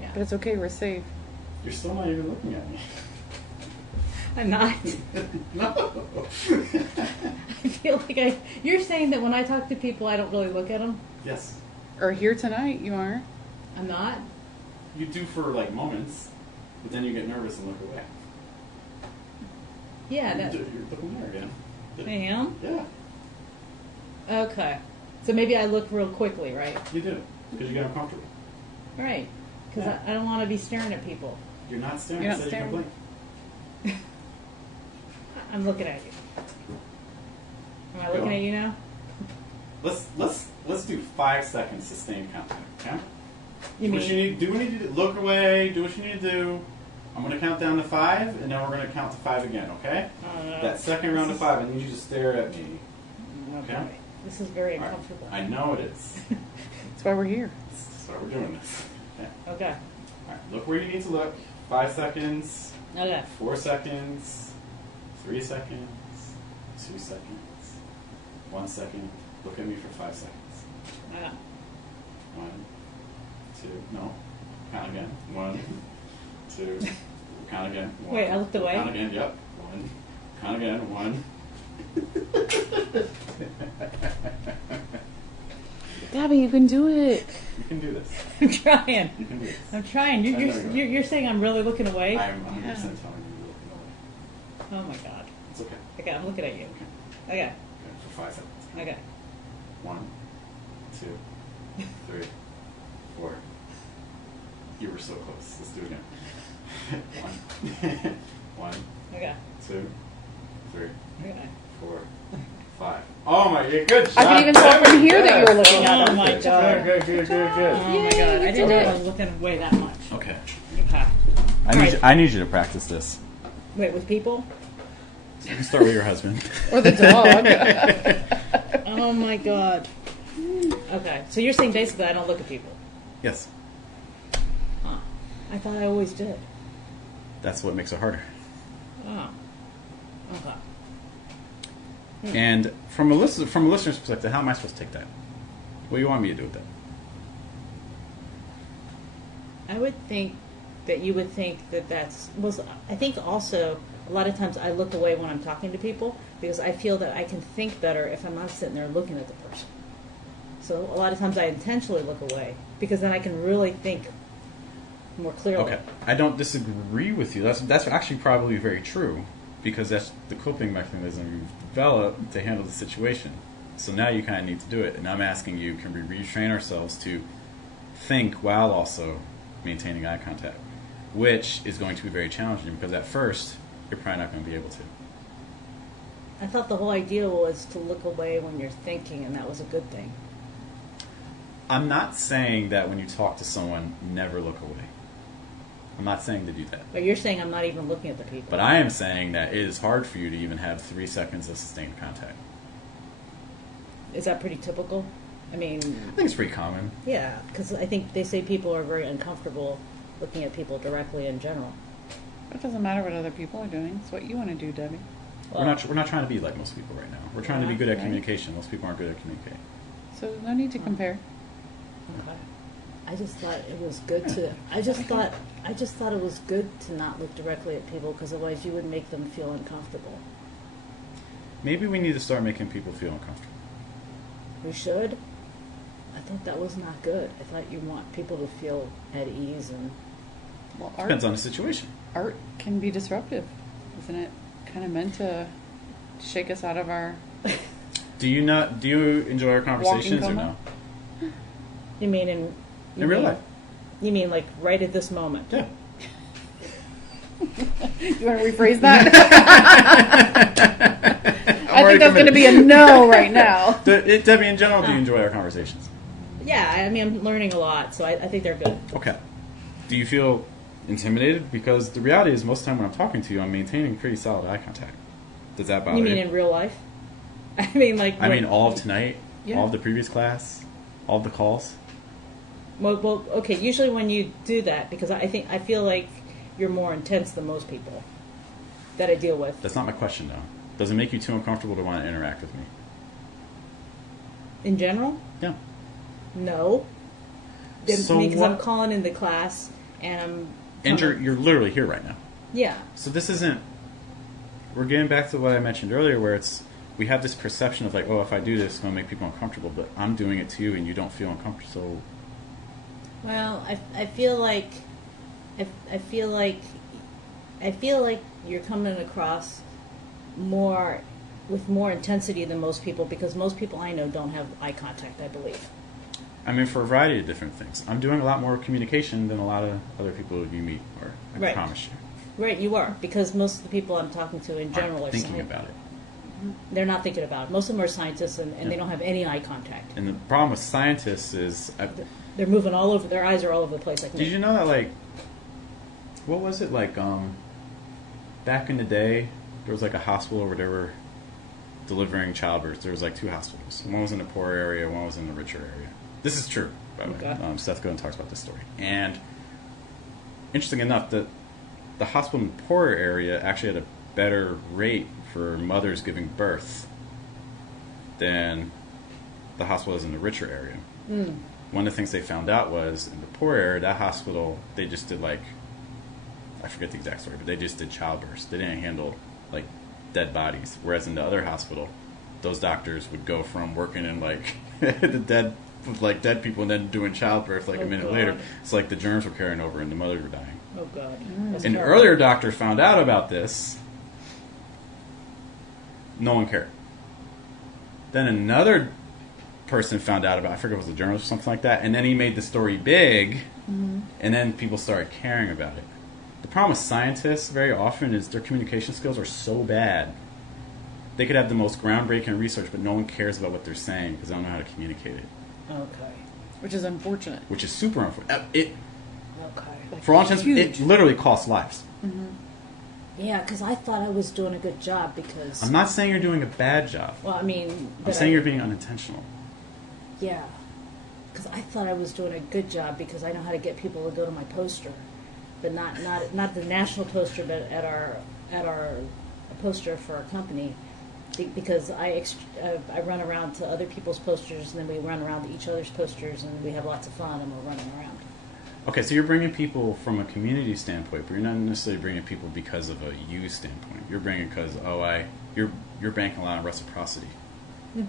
Yeah. But it's okay. We're safe. You're still not even looking at me. I'm not. No. I feel like you're saying that when I talk to people, I don't really look at them. Yes. Or here tonight, you are. I'm not. You do for like moments, but then you get nervous and look away. Yeah, that, You're looking there again. I am. Yeah, Okay. So maybe I look real quickly, right? you do because you get uncomfortable. Right. Because Yeah. I don't want to be staring at people. You're not staring. You're I not said you can staring. blink. I'm looking at you. Am I looking at you now? Let's do 5 seconds sustained countdown. Okay. You do what you need to do. Look away. Do what you need to do. I'm going to count down to 5, and then we're going to count to 5 again. Okay. That second round of 5, I need you to stare at me. Okay. This is very uncomfortable. Right. I know it is. That's why we're here. That's why we're doing this. Okay. All right. Look where you need to look. 5 seconds. Okay. 4 seconds. 3 seconds. 2 seconds. 1 second. Look at me for 5 seconds. Okay. 1, 2. No. Count again. 1, 2. Count again. 1. Wait, I looked away? Count again. Yep. 1. Count again. 1. Gabby, you can do it. You can do this. I'm trying. You can do this. I'm trying. You're saying I'm really looking away? I'm 100% telling you you're looking away. Oh my god. It's okay. Okay, I'm looking at you. Okay. Okay, for 5 seconds. Okay. 1, 2, 3, 4. You were so close. Let's do it again. 1, Okay. 2, 3, Okay. 4, 5. Oh my god, good job. I can even tell from here that you were looking at Oh it. my god. Good. Oh my god. I didn't know I was looking away that much. Okay. Okay. I need you to practice this. Wait, with people? You can start with your husband. Or the dog. Oh my god. Okay, so you're saying basically I don't look at people. Yes. Huh. I thought I always did. That's what makes it harder. Oh. Okay. And from a listener's perspective, how am I supposed to take that? What do you want me to do with that? I would think that you would think that that's... Well, I think also a lot of times I look away when I'm talking to people because I feel that I can think better if I'm not sitting there looking at the person. So a lot of times I intentionally look away because then I can really think more clearly. Okay, I don't disagree with you. That's actually probably very true because that's the coping mechanism you've developed to handle the situation. So now you kind of need to do it. And I'm asking you, can we retrain ourselves to think while also maintaining eye contact, which is going to be very challenging because at first you're probably not going to be able to. I thought the whole idea was to look away when you're thinking, and that was a good thing. I'm not saying that when you talk to someone, never look away. I'm not saying to do that. But you're saying I'm not even looking at the people. But I am saying that it is hard for you to even have 3 seconds of sustained contact. Is that pretty typical? I mean... I think it's pretty common. Yeah, because I think they say people are very uncomfortable looking at people directly in general. It doesn't matter what other people are doing. It's what you want to do, Debbie. We're not trying to be like most people right now. We're trying to be good at Right. communication. Most people aren't good at communicating. So there's no need to compare. Okay. I just thought it was good to. I just thought it was good to not look directly at people because otherwise you would make them feel uncomfortable. Maybe we need to start making people feel uncomfortable. We should. I thought that was not good. I thought you want people to feel at ease and. Well, Depends on the situation. art can be disruptive, isn't it? Kind of meant to shake us out of our... Do you enjoy our conversations or coma? no? You mean in Real life? You mean like right at this moment? Yeah. You want to rephrase that? I think that's going to be a no right now. Debbie, in general, do you enjoy our conversations? Yeah, I mean I'm learning a lot, so I think they're good. Okay. Do you feel intimidated? Because the reality is most of the time when I'm talking to you, I'm maintaining pretty solid eye contact. Does that bother you? You mean in real life? I mean like. I mean all of tonight, Yeah. all of the previous class, all of the calls. Well, okay. Usually when you do that, because I feel like you're more intense than most people that I deal with. That's not my question, though. Does it make you too uncomfortable to want to interact with me? In general, Yeah. no. So Because what- I'm calling in the class and I'm. And you're literally here right now. Yeah. So this isn't. We're getting back to what I mentioned earlier, where we have this perception of like, oh, if I do this, it's going to make people uncomfortable. But I'm doing it to you, and you don't feel uncomfortable. So Well, I feel like you're coming across with more intensity than most people because most people I know don't have eye contact, I believe. I mean, for a variety of different things. I'm doing a lot more communication than a lot of other people you meet, or I Right. promise you. Right, you are, because most of the people I'm talking to in general Aren't are thinking silent. about it. They're not thinking about it. Most of them are scientists, and they don't have any eye contact. And the problem with scientists is, They're moving all over. Their eyes are all over the place. Like did you know that, like, what was it, like, back in the day, there was like a hospital where they were delivering childbirth. There was like 2 hospitals. One was in the poor area, one was in the richer area. This is true, by the way. Seth Godin talks about this story. And interesting enough, the hospital in the poorer area actually had a better rate for mothers giving birth than the hospitals in the richer area. One of the things they found out was in the poor area, that hospital, they just did like, I forget the exact story, but they just did childbirths. They didn't handle like dead bodies. Whereas in the other hospital, those doctors would go from working in like the dead people and then doing childbirth like a minute later. It's like the germs were carrying over and the mothers were dying. Oh God! An earlier doctor found out about this. No one cared. Then another person found out about, I forget if it was a journalist or something like that, and then he made the story big, and then people started caring about it. The problem with scientists very often is their communication skills are so bad. They could have the most groundbreaking research, but no one cares about what they're saying because they don't know how to communicate it. Okay. Which is unfortunate. Which is super unfortunate. Okay. For all intents, it literally costs lives. Yeah, because I thought I was doing a good job because... I'm not saying you're doing a bad job. Well, I mean... I'm saying you're being unintentional. Yeah. Because I thought I was doing a good job because I know how to get people to go to my poster. But not the national poster, but at our poster for our company. Because I run around to other people's posters, and then we run around to each other's posters, and we have lots of fun, and we're running around. Okay, so you're bringing people from a community standpoint, but you're not necessarily bringing people because of a you standpoint. You're bringing because you're banking a lot on reciprocity,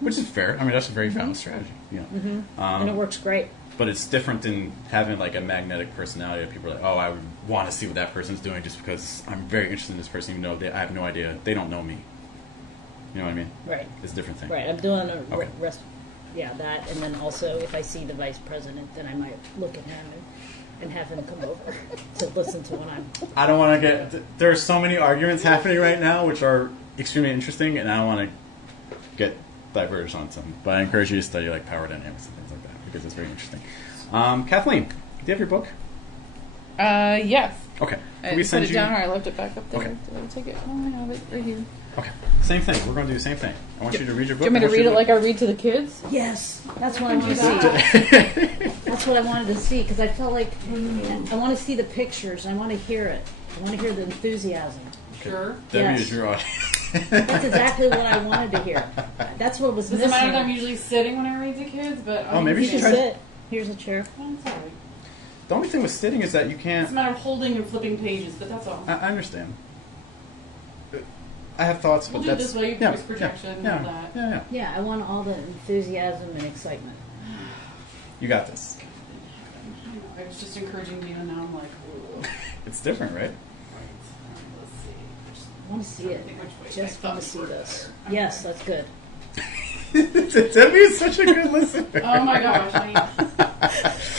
which is fair. I mean, that's a very valid strategy. You know, And it works great. But it's different than having like a magnetic personality. People are like, oh, I would want to see what that person's doing just because I'm very interested in this person, even though I have no idea. They don't know me. You know what I mean? Right. It's a different thing. Right. I'm doing that, and then also if I see the vice president, then I might look at him and have him come over to listen to what I'm... I don't want to get... There's so many arguments happening right now which are extremely interesting, and I don't want to get diverged on some. But I encourage you to study like power dynamics and things like that because it's very interesting. Kathleen, do you have your book? Yes. Okay. I put it down or I left it back up there. Okay. Did I take it? Oh, I have it right here. Okay. Same thing. We're going to do the same thing. I want you to read your book. Do you want me to read it like I read to the kids? Yes, that's what I want to see. That's what I wanted to see because I felt like I want to see the pictures. I want to hear it. I want to hear the enthusiasm. Sure. Debbie Yes. is your audience. That's exactly what I wanted to hear. That's what was Doesn't missing. matter that I'm usually sitting when I read to kids, but maybe You you can should try- sit. Here's a chair. I'm sorry. The only thing with sitting is that you can't... It's a matter of holding and flipping pages, but that's all. I understand. I have thoughts, but We'll do it this way, voice projection and all that. Yeah. Yeah, I want all the enthusiasm and excitement. You got this. I was just encouraging you, and now I'm like, ooh. It's different, right? Let's see. I want to see it. Think which way Just my want to thoughts see were this. better. Yes, that's good. Debbie is such a good listener. Oh my gosh.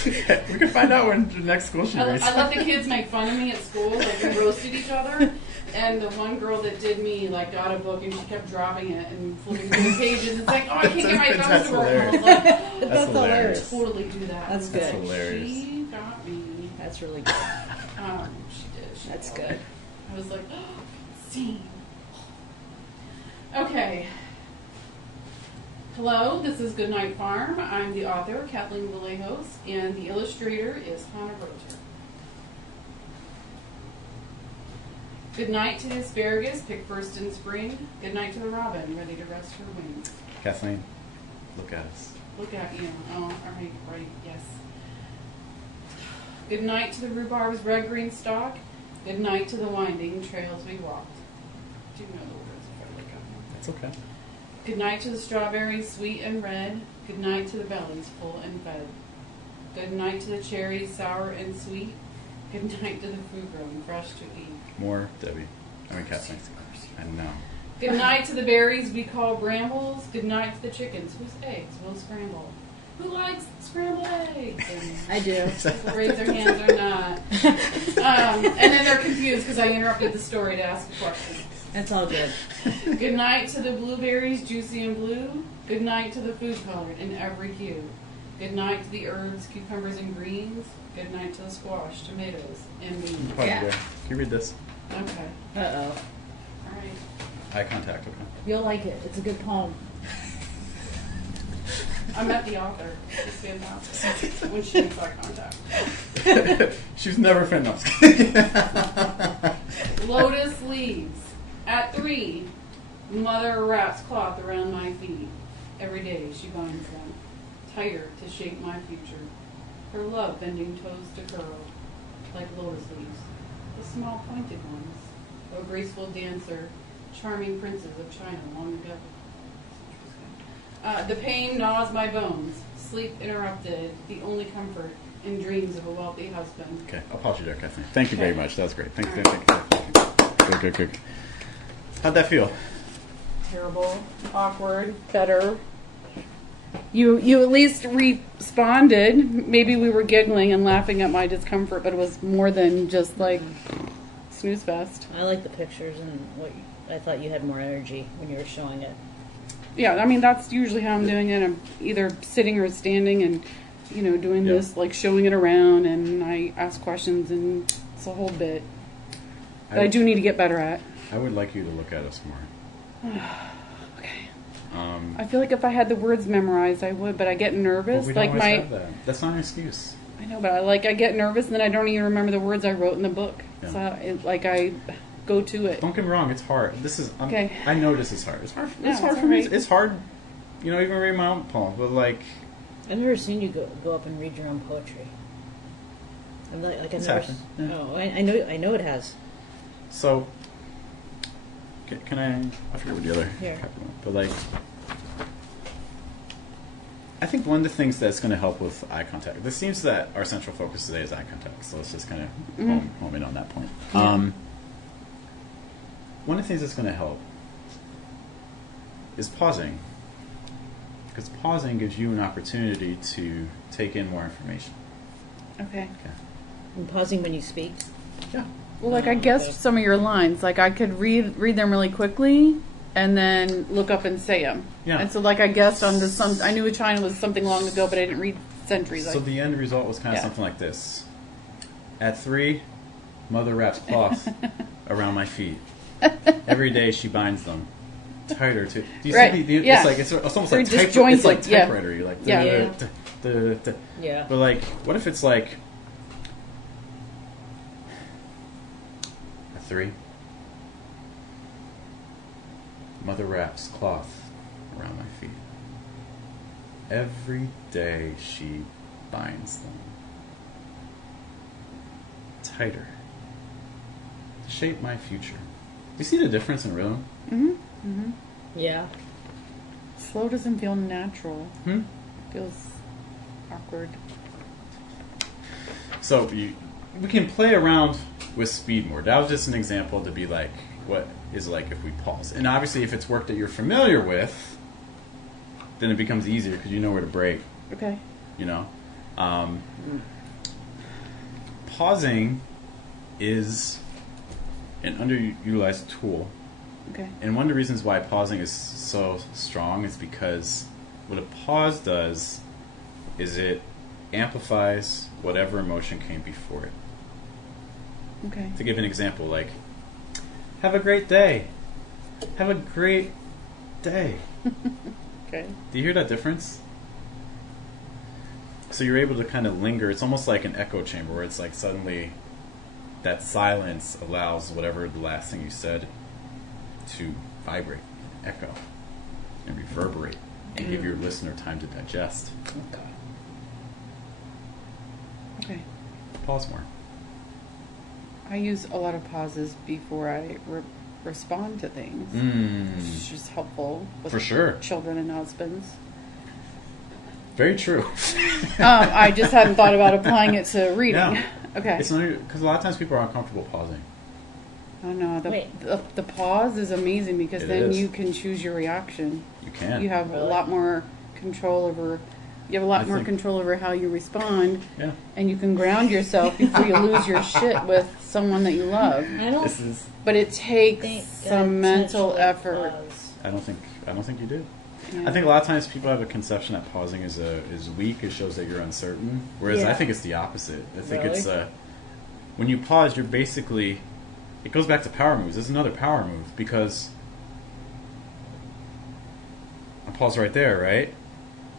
We can find out when the next school she I reads. let the kids make fun of me at school. Like, we roasted each other. And the one girl that did me, like, got a book and she kept dropping it and flipping through the pages. It's like, oh, I can't get my thumbs That's to work. hilarious. And I was like, That's I hilarious. totally do that. That's That's good. hilarious. She got me. That's really good. She did. She That's did. good. I was like, oh, see. Okay. Hello, this is Goodnight Farm. I'm the author, Kathleen Vallejos, and the illustrator is Hannah Roger. Good night to the asparagus, picked first in spring. Good night to the robin, ready to rest her wings. Kathleen, look at us. Look at you. Oh, all right, yes. Good night to the rhubarb's red-green stalk. Good night to the winding trails we walked. Do you know the words if I look at them? That's okay. Good night to the strawberries, sweet and red. Good night to the bellies, full and fed. Good night to the cherries, sour and sweet. Good night to the food grown fresh to eat. More, Debbie. I mean, Kathleen. I know. Good night to the berries we call brambles. Good night to the chickens whose eggs we'll scramble. who likes scrambled eggs? And I do. people raise their hands or not. And then they're confused because I interrupted the story to ask a question. That's all good. Good night to the blueberries, juicy and blue. Good night to the food colored in every hue. Good night to the herbs, cucumbers, and greens. Good night to the squash, tomatoes, and beans. Oh, Yeah. Can you read this? Okay. Uh-oh. All right. Eye contact, okay. You'll like it. It's a good poem. I met the author. It's fantastic. When she makes eye contact. She's never finished. Lotus leaves. At 3, mother wraps cloth around my feet. Every day she binds them, tighter to shape my future. Her love bending toes to curl, like lotus leaves, the small pointed ones. O graceful dancer, charming princes of China long ago. The pain gnaws my bones, sleep interrupted, the only comfort in dreams of a wealthy husband. Okay, I'll pause you there, Kathleen. Thank you very Okay. much. That was great. Thank you. Good. How'd that feel? Terrible, awkward, better. You at least responded. Maybe we were giggling and laughing at my discomfort, but it was more than just like snooze fest. I like the pictures and I thought you had more energy when you were showing it. Yeah, I mean that's usually how I'm doing it. I'm either sitting or standing and doing this, like showing it around, and I ask questions, and it's a whole bit that I do need to get better at. I would like you to look at us more. Okay. Um, I feel like if I had the words memorized, I would, but I get nervous. we don't Like always my, have that. That's not an excuse. I know, but I get nervous, and then I don't even remember the words I wrote in the book. Yeah. So I go to it. Don't get me wrong, it's hard. This is Okay. I know this is hard. It's hard. No, It's hard it's for me. alright. It's hard. Even read my own poems, but like I've never seen you go up and read your own poetry. I'm like I've It's never. happened. Yeah. Oh, I know it has. so. Can I forget what the other Here. but like I think one of the things that's going to help with eye contact. This seems that our central focus today is eye contact, so let's just kind of home in on that point. Yeah. One of the things that's going to help is pausing, because pausing gives you an opportunity to take in more information. Okay. Okay. And pausing when you speak. Yeah. Well, like I Okay. guessed some of your lines. Like I could read them really quickly, and then look up and say them. Yeah. And so, like I guessed on some. I knew China was something long ago, but I didn't read centuries. So the end result was kind of Yeah. something like this. At 3, mother wraps cloth around my feet. Every day she binds them tighter to. Do you Right, see yeah. it's almost They're like disjointed, it's like yeah. typewriter. You're like Yeah. Yeah. But like, what if it's like at 3, mother wraps cloth around my feet. Every day she binds them tighter to shape my future. You see the difference in rhythm? Yeah. Slow doesn't feel natural. Hmm? It feels awkward. So we can play around with speed more. That was just an example to be like, what is like if we pause? And obviously, if it's work that you're familiar with, then it becomes easier because you know where to break. Okay. Pausing is an underutilized tool. Okay. And one of the reasons why pausing is so strong is because what a pause does is it amplifies whatever emotion came before it. Okay. To give an example, like, have a great day. Have a great day. Okay. Do you hear that difference? So you're able to kind of linger. It's almost like an echo chamber where it's like suddenly that silence allows whatever the last thing you said to vibrate, echo, and reverberate, and give your listener time to digest. Okay. Pause more. I use a lot of pauses before I respond to things. Which is helpful with For sure. children and husbands. Very true. I just hadn't thought about applying it to reading. Yeah. Okay. It's not because a lot of times people are uncomfortable pausing. I know. Wait. The pause is amazing because It then is. you can choose your reaction. You can. You have a Really? lot more control over You have a lot I more think- control over how you respond, Yeah. and you can ground yourself before you lose your shit with someone that you love. I don't This is. But it takes think some mental intentionally effort. pause. I don't think you do. Yeah. I think a lot of times people have a conception that pausing is weak. It shows that you're uncertain. Whereas I Yeah. think it's the opposite. I think Really? it's when you pause, you're basically. It goes back to power moves. This is another power move because I pause right there, right?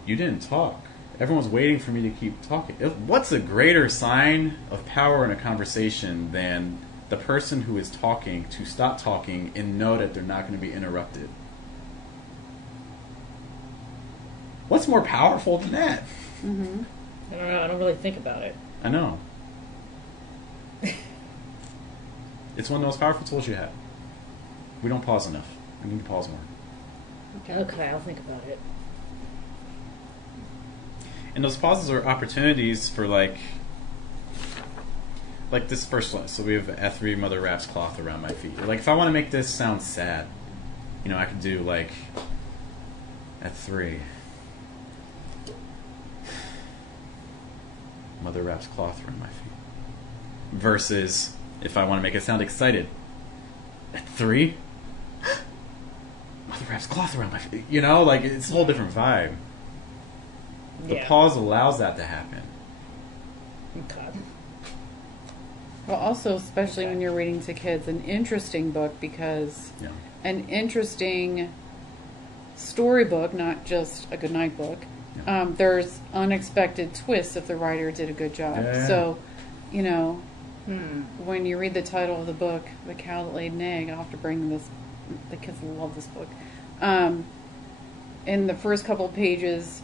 You didn't talk. Everyone's waiting for me to keep talking. What's a greater sign of power in a conversation than the person who is talking to stop talking and know that they're not going to be interrupted? What's more powerful than that? I don't know. I don't really think about it. I know. It's one of the most powerful tools you have. We don't pause enough. We need to pause more. Okay, I'll think about it. And those pauses are opportunities for like this first one. So we have at 3 mother wraps cloth around my feet. Like if I want to make this sound sad, I could do like at 3. Mother wraps cloth around my feet. Versus if I want to make it sound excited, at 3, mother wraps cloth around my feet. Like it's a whole different vibe. The pause allows that to happen. Okay. Well, also, especially when you're reading to kids, an interesting book because Yeah. an interesting storybook, not just a goodnight book. Yeah. There's unexpected twists if the writer did a good job. Yeah. So, when you read the title of the book, The Cow That Laid an Egg, I'll have to bring this. The kids love this book. In the first couple of pages,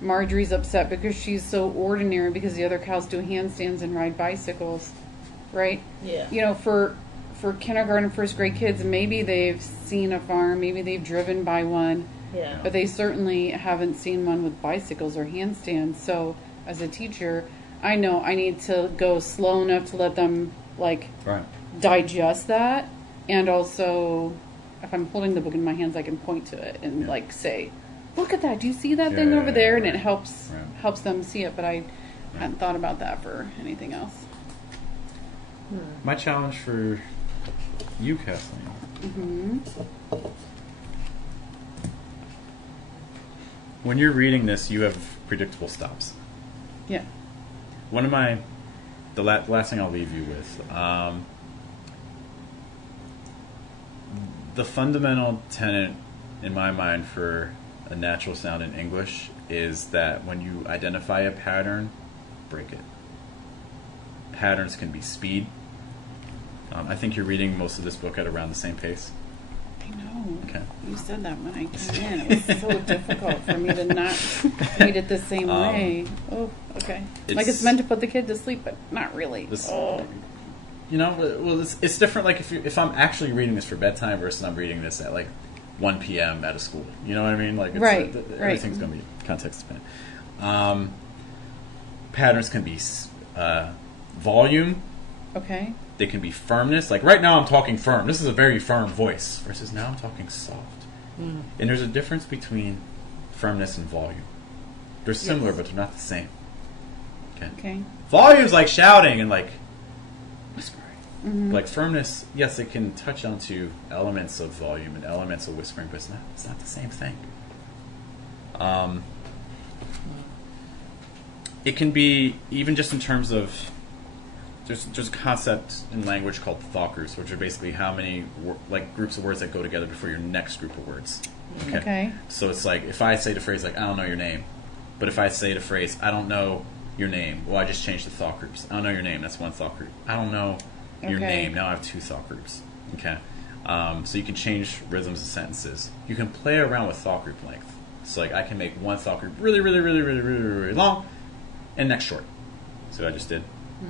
Marjorie's upset because she's so ordinary because the other cows do handstands and ride bicycles, right? Yeah. For kindergarten, first grade kids, maybe they've seen a farm, maybe they've driven by one, Yeah. but they certainly haven't seen one with bicycles or handstands. So as a teacher, I know I need to go slow enough to let them Right. digest that, and also if I'm holding the book in my hands, I can point to it and say, look at that, do you see that thing over there? And it helps them see it, but I hadn't thought about that for anything else. My challenge for you, Kathleen. When you're reading this, you have predictable stops. Yeah. One of the last thing I'll leave you with, the fundamental tenet in my mind for a natural sound in English is that when you identify a pattern, break it. Patterns can be speed. I think you're reading most of this book at around the same pace. I know. Okay. You said that when I came in. It was so difficult for me to not read it the same way. Oh, okay. It's meant to put the kid to sleep, but not really. It's different. Like if I'm actually reading this for bedtime versus I'm reading this at like 1 p.m. at a school. You know what I mean? Like Right. Everything's going to be context dependent. Patterns can be volume. Okay. They can be firmness. Like right now I'm talking firm. This is a very firm voice. Versus now I'm talking soft. And there's a difference between firmness and volume. They're similar, but they're not the same. Okay. Volume's like shouting and like whispering. Like firmness, yes, it can touch onto elements of volume and elements of whispering, but it's not the same thing. It can be even just in terms of there's a concept in language called thought groups, which are basically how many groups of words that go together before your next group of words. Okay. So it's like if I say the phrase like I don't know your name, but if I say the phrase I don't know your name, well I just changed the thought groups. I don't know your name, that's one thought group. I don't know your name, now I have 2 thought groups. Okay. So you can change rhythms of sentences. You can play around with thought group length. So like I can make one thought group really, really, really, really, really, really, really long, and next short. So I just did.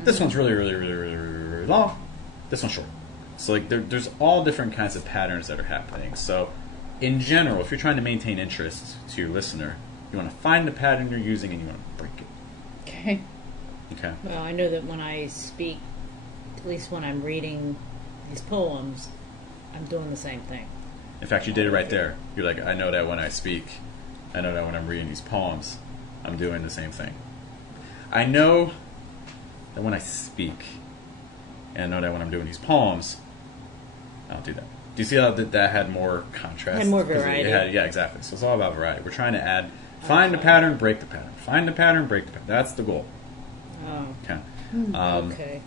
This one's really, really, really, really, really, really long. This one's short. So like there's all different kinds of patterns that are happening. So in general, if you're trying to maintain interest to your listener, you want to find the pattern you're using and you want to break it. Okay. Okay. Well, I know that when I speak, at least when I'm reading these poems, I'm doing the same thing. In fact, you did it right there. You're like, I know that when I speak, I know that when I'm reading these poems, I'm doing the same thing. I know that when I speak, and I know that when I'm doing these poems, I'll do that. Do you see how that had more contrast? Had more variety. Yeah, exactly. So it's all about variety. We're trying to add, find the pattern, break the pattern. Find the pattern, break the pattern. That's the goal. Oh. Okay. Okay.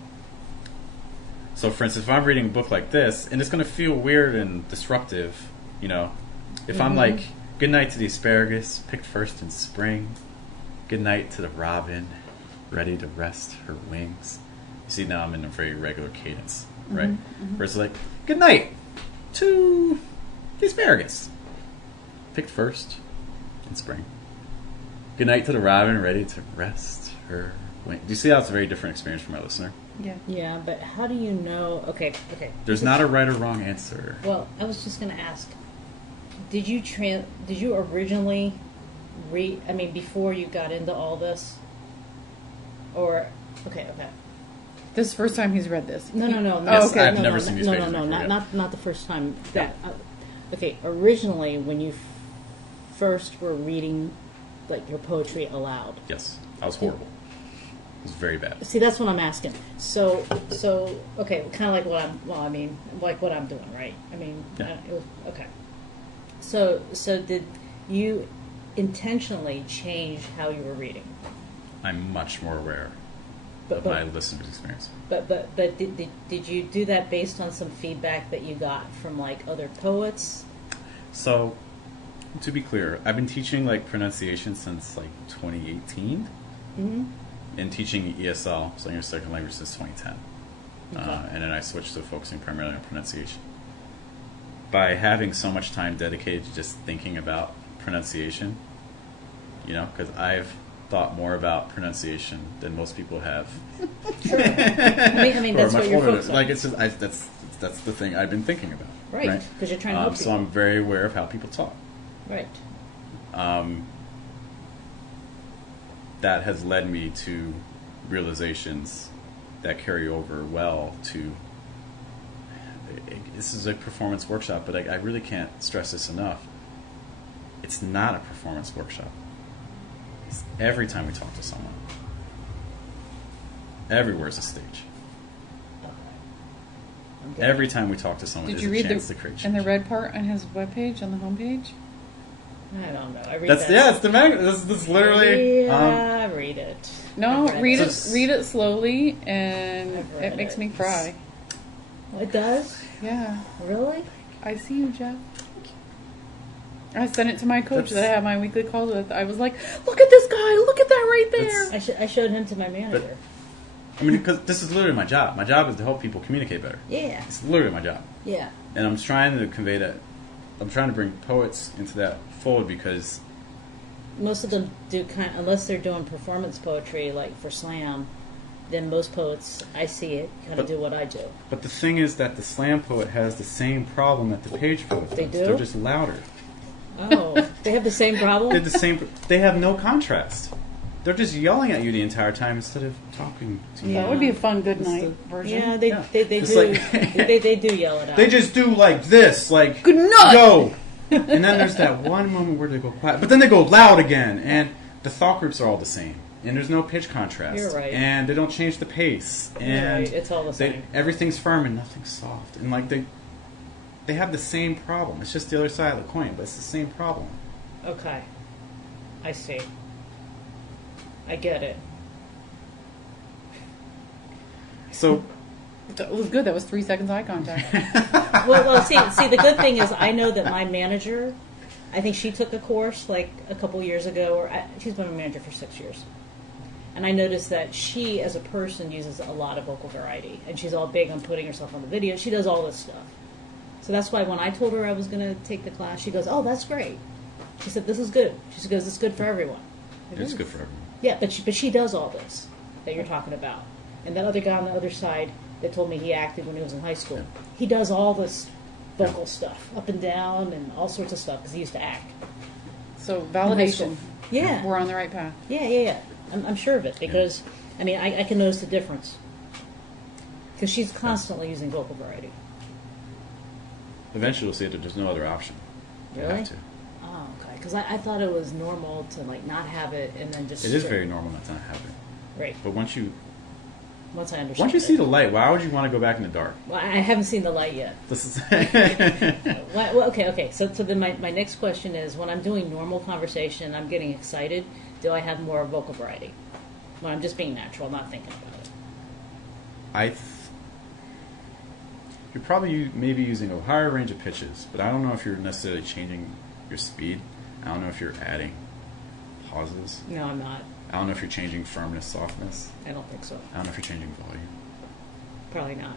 So, for instance, if I'm reading a book like this, and it's going to feel weird and disruptive, you know, if I'm like, good night to the asparagus, picked first in spring, good night to the robin, ready to rest her wings. You see, now I'm in a very regular cadence, right? Versus like, good night to the asparagus, picked first in spring. Good night to the robin, ready to rest her wings. Do you see how it's a very different experience for my listener? Yeah. Yeah, but how do you know? Okay. There's not a right or wrong answer. Well, I was just going to ask, did you originally read, I mean, before you got into all this? Or, okay. This is the first time he's read this. No. Yes, okay. I've never seen these pages before, not the first time. That okay, originally when you first were reading, like, your poetry aloud. Yes, I was horrible. It was very bad. See, that's what I'm asking. So okay, kind of like what I'm doing, right? I mean, Yeah. it was, okay. So did you intentionally change how you were reading? I'm much more aware But- of but- my listener's experience. But did you do that based on some feedback that you got from, like, other poets? So, to be clear, I've been teaching like pronunciation since like 2018, and teaching ESL, so English Second Language, since 2010. And then I switched to focusing primarily on pronunciation. By having so much time dedicated to just thinking about pronunciation, you know, because I've thought more about pronunciation than most people have. Sure. I mean Or that's much what you're older. focused on. Like it's just, that's the thing I've been thinking about. Right, because you're trying to help So people. I'm very aware of how people talk. Right. That has led me to realizations that carry over well to. This is a performance workshop, but I really can't stress this enough. It's not a performance workshop. It's every time we talk to someone. Everywhere's a stage. Every time we talk to someone, Did there's you a read chance to create change. and the red part on his webpage, on the homepage? I don't know. I read That's that. it's the mag. This is literally. Yeah, read it. No, I've read it. it. Read it slowly, and I've read it makes it. me cry. It does? Yeah, Really? I see you, Jeff. I sent it to my coach that I have my weekly calls with. I was like, "Look at this guy! Look at that right there!" I showed him to my manager. I mean, because this is literally my job. My job is to help people communicate better. Yeah. It's literally my job. Yeah. And I'm trying to convey that. I'm trying to bring poets into that fold because Most of them do unless they're doing performance poetry, like for slam, then most poets, I see it, kind of But- do what I do. But the thing is that the slam poet has the same problem that the page poet does. They do? They're just louder. Oh, they have the same They're problem? the same. They have no contrast. They're just yelling at you the entire time instead of talking to you. That would be a fun good night the- version. Yeah, they It's do. like- they do yell it out. They just do like this, like Good night! Go. And then there's that one moment where they go quiet, but then they go loud again, and the thought groups are all the same, and there's no pitch contrast. You're right. And they don't change the pace, You're and right. It's all the same. everything's firm and nothing's soft, and like they have the same problem. It's just the other side of the coin, but it's the same problem. Okay. I see. I get it. So That was good. That was 3 seconds eye contact. Well, see, the good thing is I know that my manager, I think she took a course like a couple years ago, she's been a manager for 6 years. And I noticed that she, as a person, uses a lot of vocal variety. And she's all big on putting herself on the video. She does all this stuff. So that's why when I told her I was going to take the class, she goes, "Oh, that's great." She said, "This is good." She goes, "It's good for everyone." it's good for everyone. Yeah, but she does all this that you're talking about. And that other guy on the other side that told me he acted when he was in high school, he does all this vocal stuff, up and down and all sorts of stuff, because he used to act. So high validation. school. Yeah. We're on the right path. Yeah. I'm sure of it, because, I mean, I can notice the difference. Because she's constantly using vocal variety. Eventually, you'll see that there's no other option. You Really? have to. Oh, Okay, because I thought it was normal to like not have it and then just. It is very normal not to have it. Right. But once I understand. Once you see the light, why would you want to go back in the dark? Well, I haven't seen the light yet. This is Well, okay. So then my next question is, when I'm doing normal conversation, I'm getting excited. Do I have more vocal variety? When I'm just being natural, not thinking about it. You're probably maybe using a higher range of pitches, but I don't know if you're necessarily changing your speed. I don't know if you're adding pauses. No, I'm not. I don't know if you're changing firmness, softness. I don't think so. I don't know if you're changing volume. Probably not.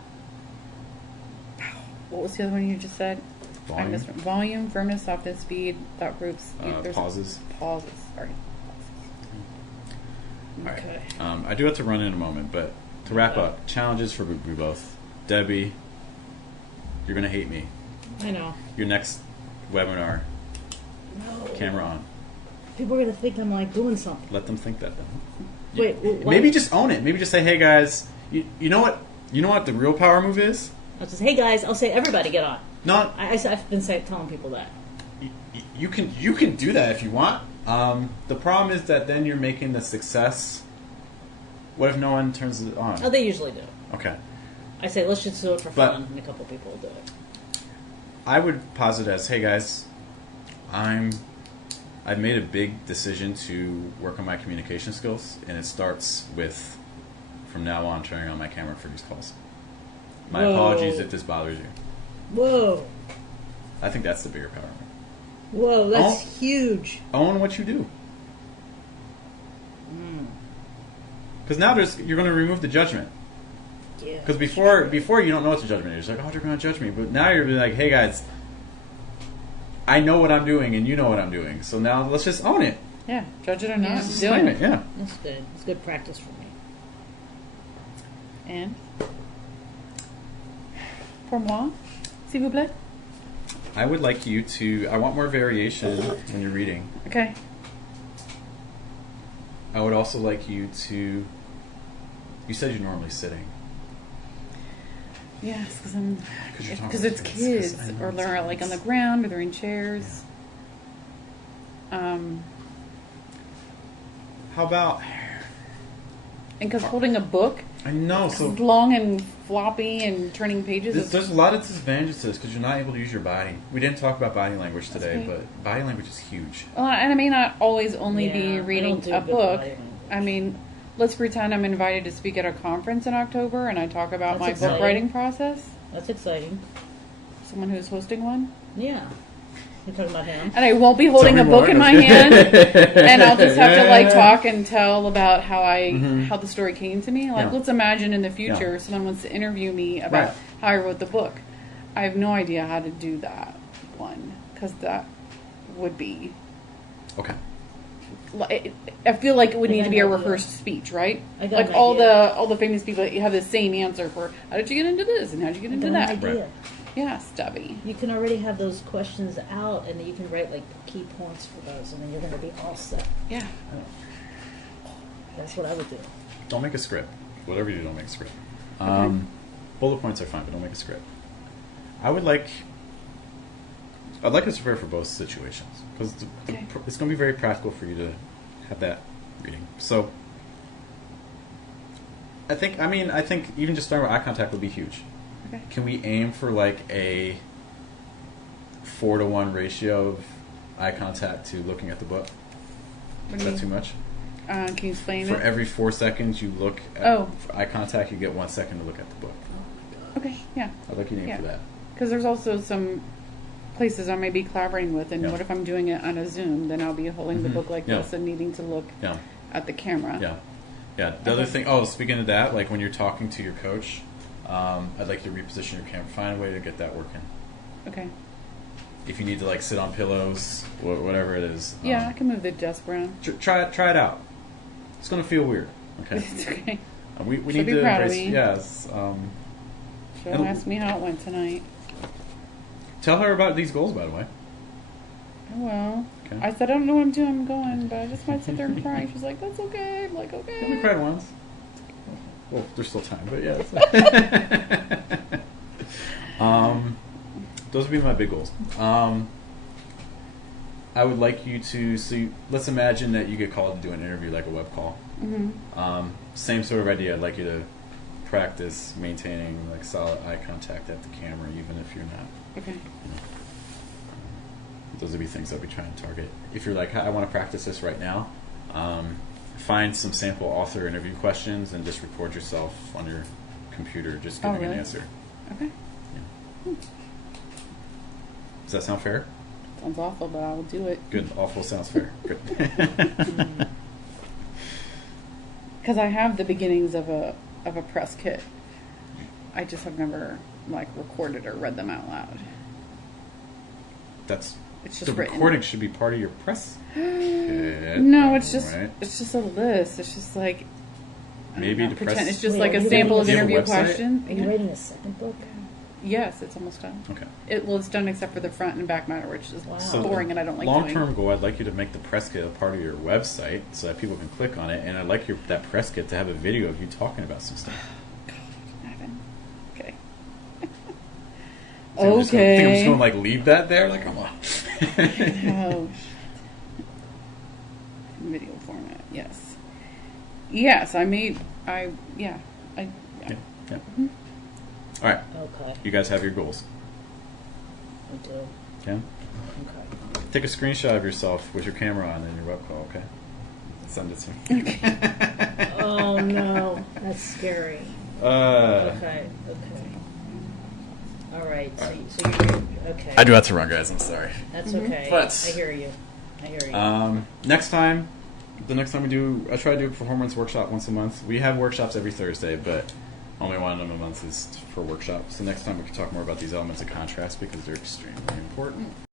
What was the other one you just said? Volume. I missed one. Volume, firmness, softness, speed, thought groups. There's Pauses. Pauses. Sorry. All right. Okay. I do have to run in a moment, but to wrap up, challenges for we both. Debbie, you're going to hate me. I know. Your next webinar, No. camera on. People are gonna think I'm like doing something. Let them think that then. Wait, what? Maybe just own it. Maybe just say, hey guys, you know what? You know what the real power move is? I'll just, hey guys, I'll say everybody get on. Not I've been telling people that. you can do that if you want. The problem is that then you're making the success. What if no one turns it on? Oh, they usually do. Okay. I say, let's just do it for But- fun, and a couple people will do it. I would posit as, hey guys, I've made a big decision to work on my communication skills, and it starts with, from now on, turning on my camera for these calls. My Whoa. apologies if this bothers you. Whoa, I think that's the bigger power. whoa, that's Oh. huge. Own what you do. Because now you're going to remove the judgment. Yeah. Because before you don't know what the judgment is. You're like, oh, they're going to judge me. But now you're like, hey guys, I know what I'm doing and you know what I'm doing. So now let's just own it. Yeah, judge it or not, Just doing claim it. Yeah. That's good. It's good practice for me. And pour moi, s'il vous plaît. I would like you to. I want more variation when you're reading. Okay. I would also like you to. You said you're normally sitting. Yes, because you're talking because about it's kids, 'cause kids, I know or it's they're like kids. on the ground, or they're in chairs. How about? And because holding a book, I know. So it's long and floppy and turning pages. there's a lot of disadvantages to this because you're not able to use your body. We didn't talk about body language today, okay. but body language is huge. Well, and I may not always only Yeah, I be don't reading do a good book. body language. I mean, let's pretend I'm invited to speak at a conference in October, and I talk about That's my exciting. book writing process. That's exciting. Someone who's hosting one, Yeah. You're talking about him. and I won't be holding Tell a me book more. in my hand, and I'll just have to like talk and tell about how Mhm. how the story came to me. Like, Yeah. let's imagine in the future Yeah. someone wants to interview me about Right. how I wrote the book. I have no idea how to do that one because that would be. Okay. I feel like it would I need got to be a an idea. rehearsed speech, right? I got Like an all idea. the famous people have the same answer for how did you get into this and how did you get into Got that? an idea. Right. Yeah, stubby. You can already have those questions out, and then you can write like key points for those, and then you're going to be all set. Yeah. That's what I would do. Don't make a script. Whatever you do, don't make a script. Bullet points are fine, but don't make a script. I'd like us to prepare for both situations because Okay. it's going to be very practical for you to have that reading. So, I think even just starting with eye contact would be huge. Okay. Can we aim for like a 4-to-1 ratio of eye contact to looking at the book? What Is do that you too much? Can you explain For it? every 4 seconds you look at for eye contact, you get 1 second to look at the book. Okay, yeah. I'd like you to aim Yeah. for that. Because there's also some places I may be collaborating with, and Yeah. what if I'm doing it on a Zoom? Then I'll be holding the Mhm. book like Yeah. this and needing to look Yeah. at the camera. Yeah. Yeah. The other thing, speaking of that, like when you're talking to your coach, I'd like you to reposition your camera. Find a way to get that working. Okay. If you need to like sit on pillows, whatever it is. Yeah, I can move the desk around. Try it out. It's going to feel weird. Okay. It's okay. We She'll need be to proud of embrace. me. Yes. She'll And- ask me how it went tonight. Tell her about these goals, by the way. Oh, well. Okay. I said, I don't know what I'm doing. I'm going, but I just might sit there and cry. She's like, that's okay. I'm like, You okay. only cried once. Well, there's still time, but yeah. Those would be my big goals. I would like you to let's imagine that you get called to do an interview like a web call. Same sort of idea. I'd like you to practice maintaining like solid eye contact at the camera, even if you're not. Okay. Those would be things that we try and target. If you're like, I want to practice this right now, find some sample author interview questions and just record yourself on your computer just giving an answer. Okay. Yeah. Does that sound fair? Sounds awful, but I will do it. Good. Awful sounds fair. Good. Because I have the beginnings of a press kit. I just have never like recorded or read them out loud. It's just the written. recording should be part of your press kit. No, it's just right? it's just a list. It's just like maybe the pretend. press. It's just Wait, like are a you sample of writing- do you interview have a website? questions. Are you writing a second book? Yes, it's almost done. Okay. It's done except for the front and back matter, which is Wow. So boring and I don't like long-term doing. goal, I'd like you to make the press kit a part of your website so that people can click on it, and I'd like that press kit to have a video of you talking about some stuff. Evan. Okay. Think I'm just Okay. going to like leave that there? Like, come on. Oh, video format. Yes. Yes, yeah. Yeah. All right. Okay, You guys have your goals. I do. Okay? Okay. Take a screenshot of yourself with your camera on in your web call, okay? Send it to me. Oh no, that's scary. Okay. All right. So you're okay. I do have to run, guys. I'm sorry. That's okay. But- I hear you. Next time, the next time I try to do a performance workshop once a month. We have workshops every Thursday, but only one of them a month is for workshops. So next time we can talk more about these elements of contrast because they're extremely important.